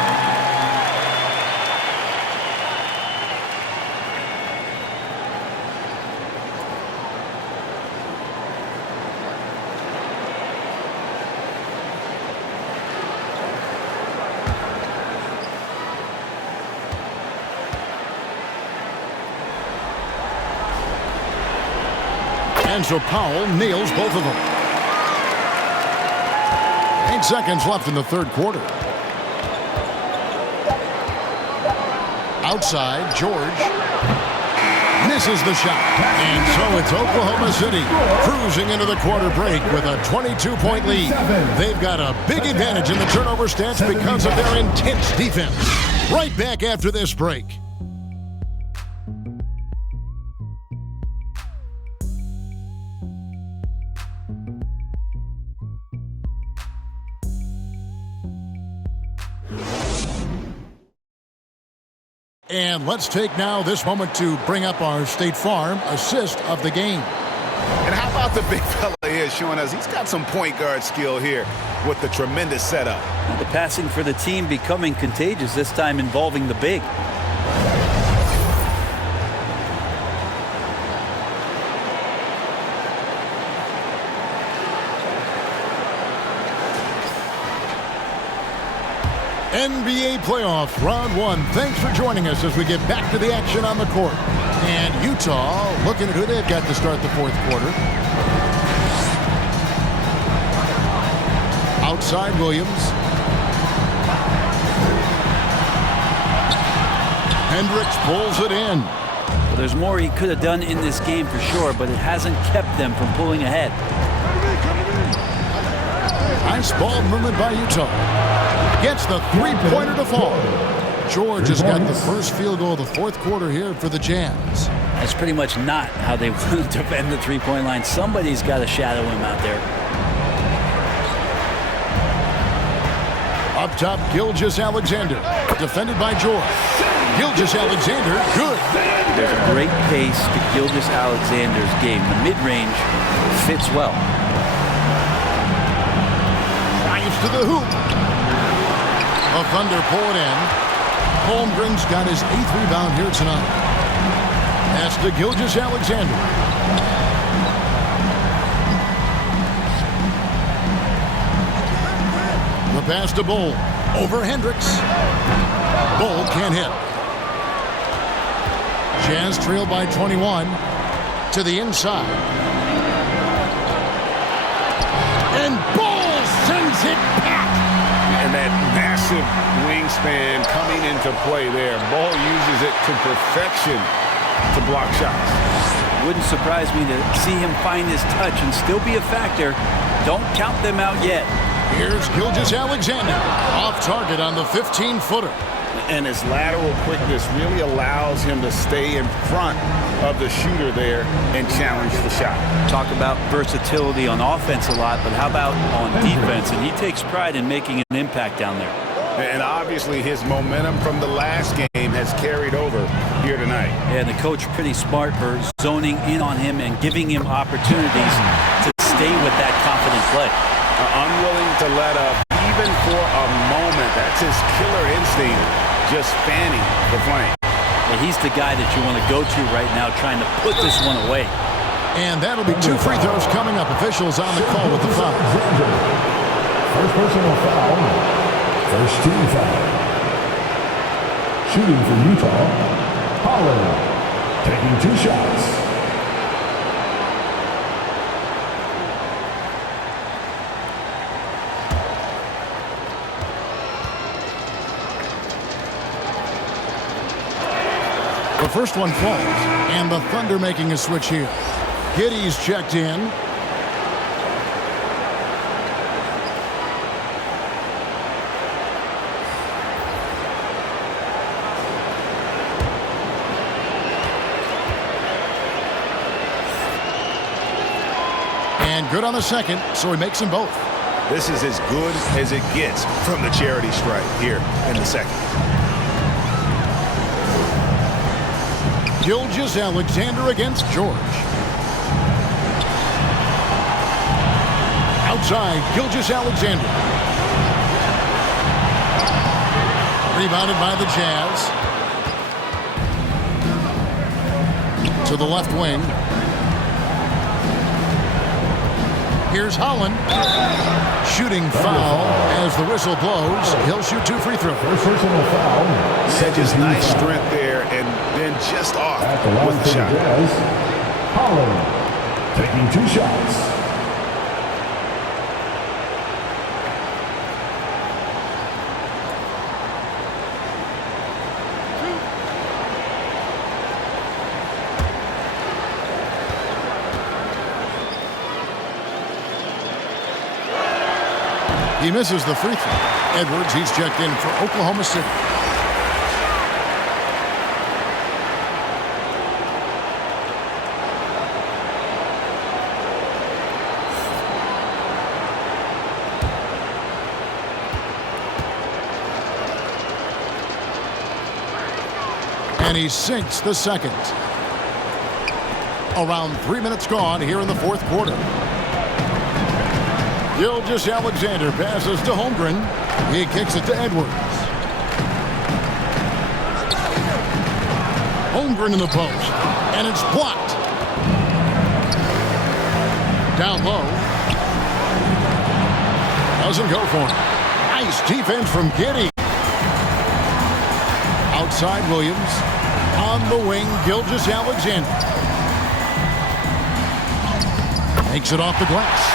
And so Powell nails both of them. 8 seconds left in the third quarter. Outside, George misses the shot. And so it's Oklahoma City cruising into the quarter break with a 22-point lead. They've got a big advantage in the turnover stats because of their intense defense. Right back after this break. And let's take now this moment to bring up our State Farm assist of the game. And how about the big fella here showing us he's got some point guard skill here with the tremendous setup. The passing for the team becoming contagious, this time involving the big. NBA playoff round 1. Thanks for joining us as we get back to the action on the court. And Utah looking at who they've got to start the fourth quarter. Outside Williams. Hendricks pulls it in. Well, there's more he could have done in this game for sure, but it hasn't kept them from pulling ahead. Nice ball movement by Utah. Gets the three-pointer to fall. George has got the first field goal of the fourth quarter here for the Jazz. That's pretty much not how they want to defend the three-point line. Somebody's got to shadow him out there. Up top, Gilgeous-Alexander. Defended by George. Gilgeous-Alexander, good. There's a great pace to Gilgeous-Alexander's game. The mid-range fits well. Drives to the hoop. The Thunder pull it in. Holmgren's got his 8th rebound here tonight. Pass to Gilgeous-Alexander. The pass to Bull. Over Hendricks. Bull can't hit. Jazz trail by 21. To the inside. And Bull sends it back. And that massive wingspan coming into play there. Ball uses it to perfection to block shots. Wouldn't surprise me to see him find his touch and still be a factor. Don't count them out yet. Here's Gilgeous-Alexander. Off target on the 15-footer. And his lateral quickness really allows him to stay in front of the shooter there and challenge the shot. Talk about versatility on offense a lot, but how about on defense? And he takes pride in making an impact down there. And obviously his momentum from the last game has carried over here tonight. And the coach pretty smart for zoning in on him and giving him opportunities to stay with that confident play. Unwilling to let up even for a moment. That's his killer instinct, just fanning the flame. And he's the guy that you want to go to right now, trying to put this one away. And that'll be 2 free throws coming up. Officials on the call with the foul. First personal foul. First team foul. Shooting for Utah, Holland. Taking 2 shots. The first one falls, and the Thunder making a switch here. Giddey's checked in. And good on the second, so he makes them both. This is as good as it gets from the charity stripe here in the second. Gilgeous-Alexander against George. Outside, Gilgeous-Alexander. Rebounded by the Jazz. To the left wing. Here's Holland. Shooting foul as the whistle blows. He'll shoot 2 free throws. First personal foul. Just nice strength there, and then just off with the shot. Holland taking 2 shots. He misses the free throw. Edwards, he's checked in for Oklahoma City. And he sinks the second. Around 3 minutes gone here in the fourth quarter. Gilgeous-Alexander passes to Holmgren. He kicks it to Edwards. Holmgren in the post. And it's blocked. Down low. Doesn't go for him. Nice defense from Giddey. Outside Williams. On the wing, Gilgeous-Alexander. Makes it off the glass.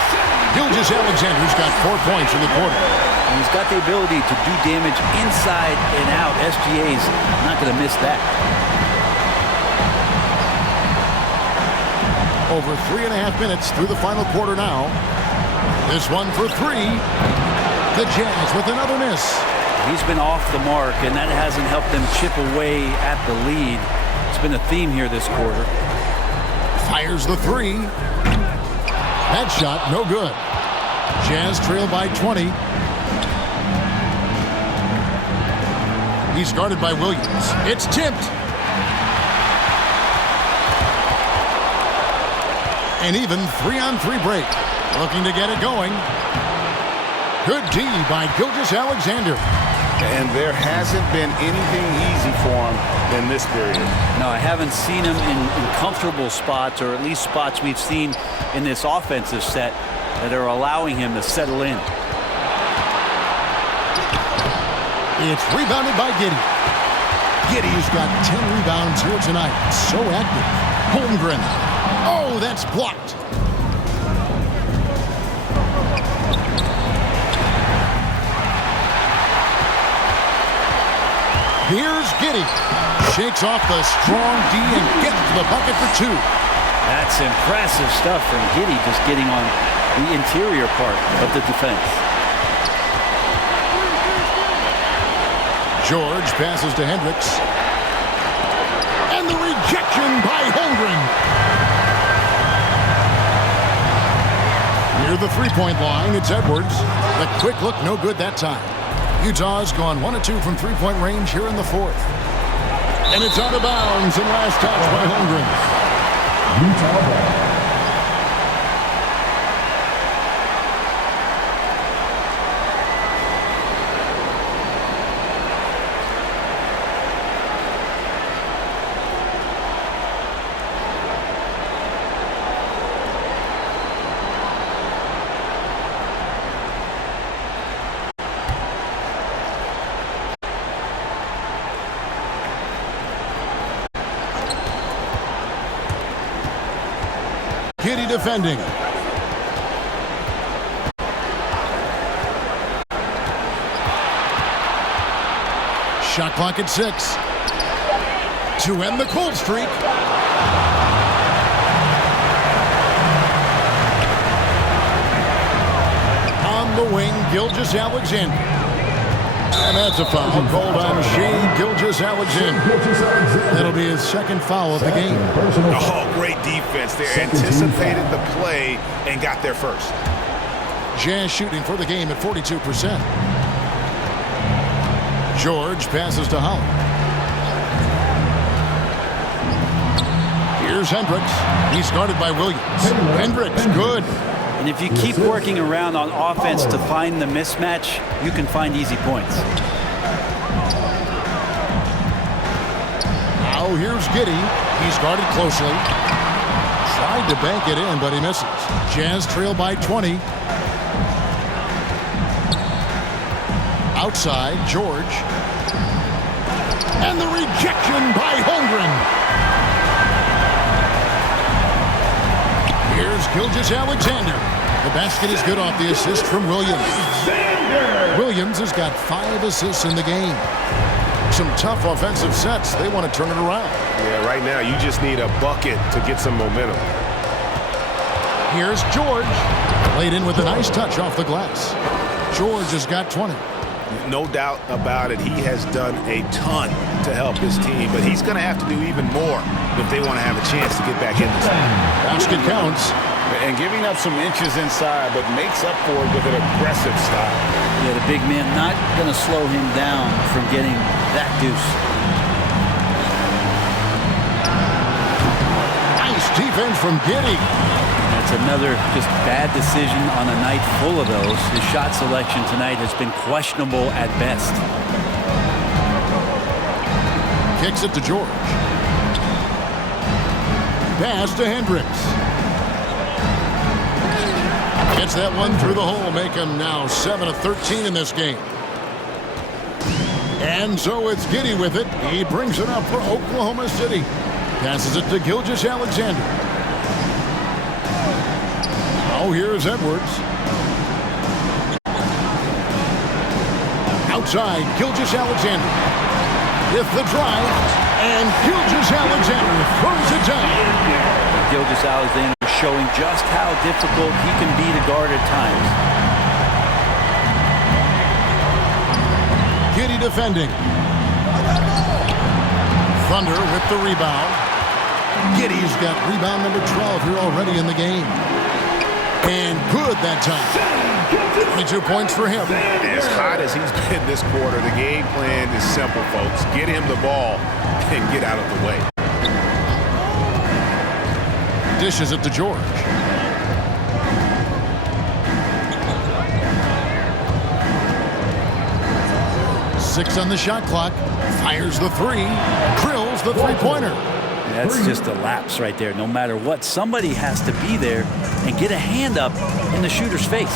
Gilgeous-Alexander's got 4 points in the quarter. And he's got the ability to do damage inside and out. SGA's not going to miss that. Over 3.5 minutes through the final quarter now. This one for 3. The Jazz with another miss. He's been off the mark, and that hasn't helped them chip away at the lead. It's been a theme here this quarter. Fires the 3. That shot, no good. Jazz trail by 20. He's guarded by Williams. It's tipped. An even 3-on-3 break. Looking to get it going. Good D by Gilgeous-Alexander. And there hasn't been anything easy for him in this period. No, I haven't seen him in comfortable spots, or at least spots we've seen in this offensive set that are allowing him to settle in. It's rebounded by Giddey. Giddey's got 10 rebounds here tonight. So active. Holmgren. Oh, that's blocked. Here's Giddey. Shakes off the strong D and gets to the bucket for 2. That's impressive stuff from Giddey, just getting on the interior part of the defense. George passes to Hendricks. And the rejection by Holmgren. Near the three-point line, it's Edwards. The quick look, no good that time. Utah's gone 1 of 2 from three-point range here in the fourth. And it's out of bounds and last touch by Holmgren. Utah ball. Giddey defending. Shot clock at 6. To end the cold streak. On the wing, Gilgeous-Alexander. And that's a foul called on Shai Gilgeous-Alexander. That'll be his second foul of the game. Oh, great defense there. Anticipated the play and got there first. Jazz shooting for the game at 42%. George passes to Holland. Here's Hendricks. He's guarded by Williams. Hendricks, good. And if you keep working around on offense to find the mismatch, you can find easy points. Now here's Giddey. He's guarded closely. Tried to bank it in, but he misses. Jazz trail by 20. Outside, George. And the rejection by Holmgren. Here's Gilgeous-Alexander. The basket is good off the assist from Williams. Williams has got 5 assists in the game. Some tough offensive sets. They want to turn it around. Yeah, right now you just need a bucket to get some momentum. Here's George. Laid in with a nice touch off the glass. George has got 20. No doubt about it. He has done a ton to help his team, but he's going to have to do even more if they want to have a chance to get back in this game. Basket counts. And giving up some inches inside, but makes up for it with an aggressive style. Yeah, the big man not going to slow him down from getting that deuce. Nice defense from Giddey. That's another just bad decision on a night full of those. His shot selection tonight has been questionable at best. Kicks it to George. Pass to Hendricks. Gets that one through the hole, make him now 7 of 13 in this game. And so it's Giddey with it. He brings it up for Oklahoma City. Passes it to Gilgeous-Alexander. Now here's Edwards. Outside, Gilgeous-Alexander. With the drive, and Gilgeous-Alexander throws it down. Gilgeous-Alexander showing just how difficult he can be to guard at times. Giddey defending. Thunder with the rebound. Giddey's got rebound number 12 here already in the game. And good that time. 22 points for him. As hot as he's been this quarter, the game plan is simple, folks. Get him the ball and get out of the way. Dishes it to George. Six on the shot clock. Fires the three. Drills the three-pointer. That's just a lapse right there. No matter what, somebody has to be there and get a hand up in the shooter's face.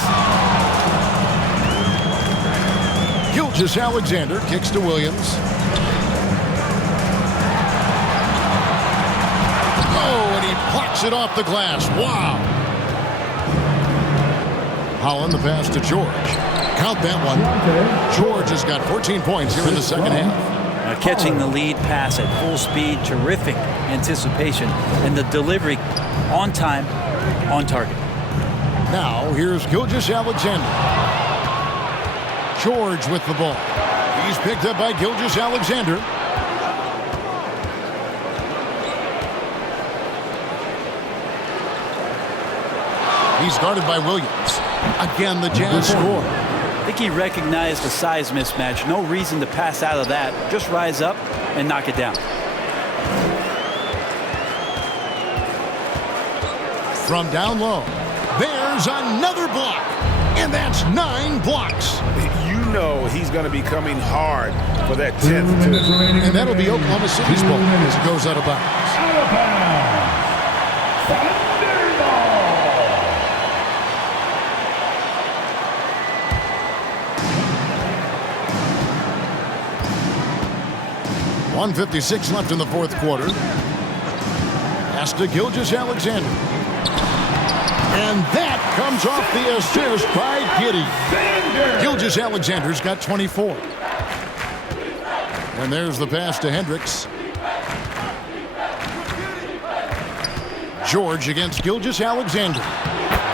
Gilgeous-Alexander kicks to Williams. Oh, and he blocks it off the glass. Wow. Holland the pass to George. Count that one. George has got 14 points here in the second half. Catching the lead pass at full speed, terrific anticipation, and the delivery on time, on target. Now here's Gilgeous-Alexander. George with the ball. He's picked up by Gilgeous-Alexander. He's guarded by Williams. Again, the Jazz score. I think he recognized the size mismatch. No reason to pass out of that. Just rise up and knock it down. From down low, there's another block. And that's 9 blocks. You know he's going to be coming hard for that 10th. And that'll be Oklahoma City's ball as it goes out of bounds. .156 left in the fourth quarter. Pass to Gilgeous-Alexander. And that comes off the assist by Giddey. Gilgeous-Alexander's got 24. And there's the pass to Hendricks. George against Gilgeous-Alexander.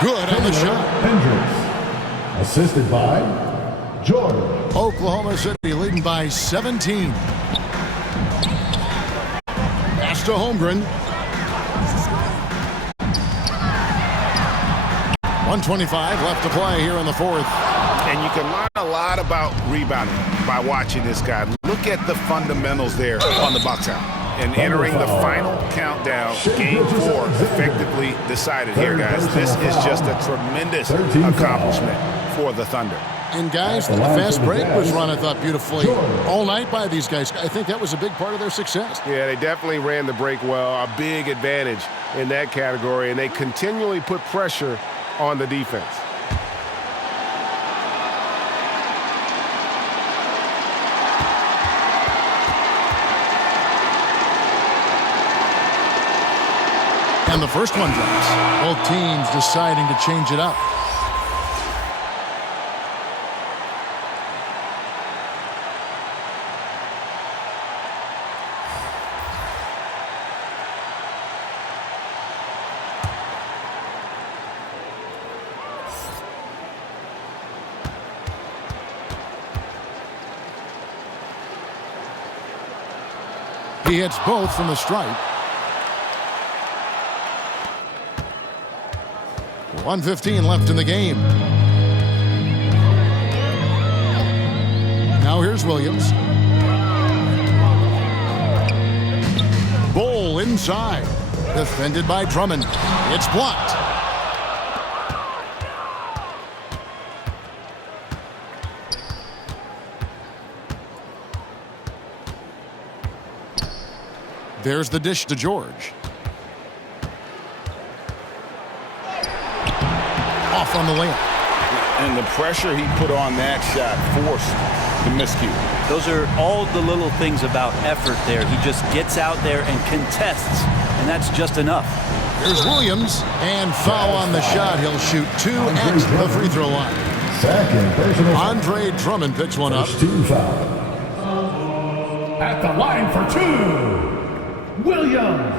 Good on the shot. Hendricks, assisted by George. Oklahoma City leading by 17. Pass to Holmgren. 1:25 left to play here in the fourth. And you can learn a lot about rebounding by watching this guy. Look at the fundamentals there on the box out. And entering the final countdown, game 4 effectively decided here, guys. This is just a tremendous accomplishment for the Thunder. And guys, the fast break was run, I thought, beautifully all night by these guys. I think that was a big part of their success. Yeah, they definitely ran the break well. A big advantage in that category. And they continually put pressure on the defense. And the first one drops. Both teams deciding to change it up. He hits both from the stripe. 1:15 left in the game. Now here's Williams. Bol inside. Defended by Drummond. It's blocked. There's the dish to George. Off on the layup. And the pressure he put on that shot forced the miscue. Those are all the little things about effort there. He just gets out there and contests, and that's just enough. Here's Williams, and foul on the shot. He'll shoot 2 at the free throw line. Second personal. Andre Drummond picks one up. 2 foul. At the line for 2. Williams.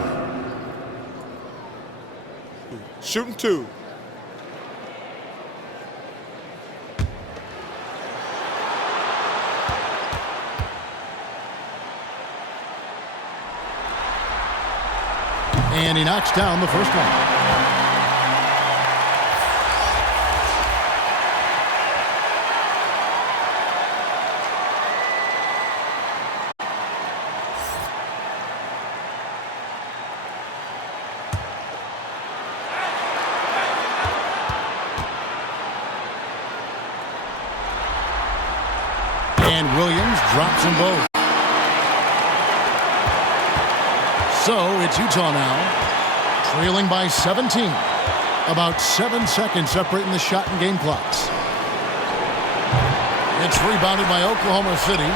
Shooting 2. And he knocks down the first one. And Williams drops them both. So it's Utah now, trailing by 17. About 7 seconds separating the shot and game clocks. It's rebounded by Oklahoma City.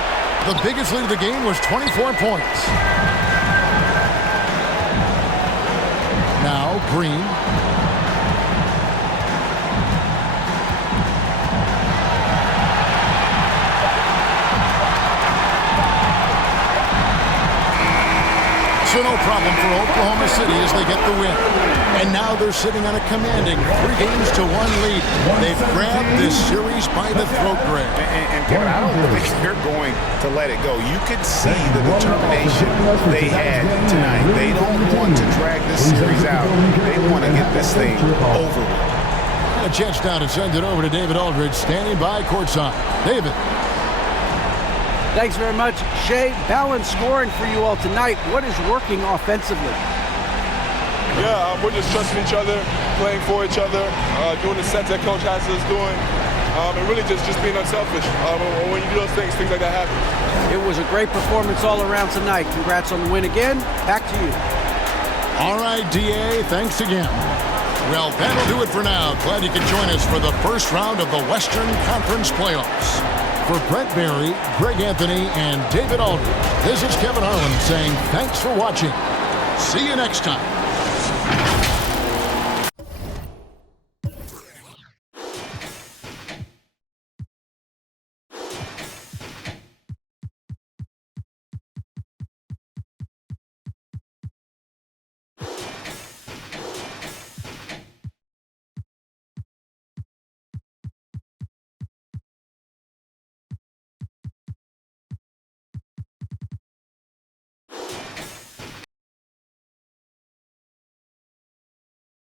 The biggest lead of the game was 24 points. Now Green. To no problem for Oklahoma City as they get the win. And now they're sitting on a commanding 3-1 lead. They've grabbed this series by the throat, Greg. And Kevin, I don't think they're going to let it go. You could see the determination they had tonight. They don't want to drag this series out. They want to get this thing over with. A chance now to send it over to David Aldridge, standing by courtside. David. Thanks very much, Shea. Balanced scoring for you all tonight. What is working offensively? Yeah, we're just trusting each other, playing for each other, doing the sets that Coach has us doing, and really just being unselfish. When you do those things like that happen. It was a great performance all around tonight. Congrats on the win again. Back to you. All right, D.A., thanks again. Well, that'll do it for now. Glad you could join us for the first round of the Western Conference Playoffs. For Brent Barry, Greg Anthony, and David Aldridge, this is Kevin Harlan saying thanks for watching. See you next time.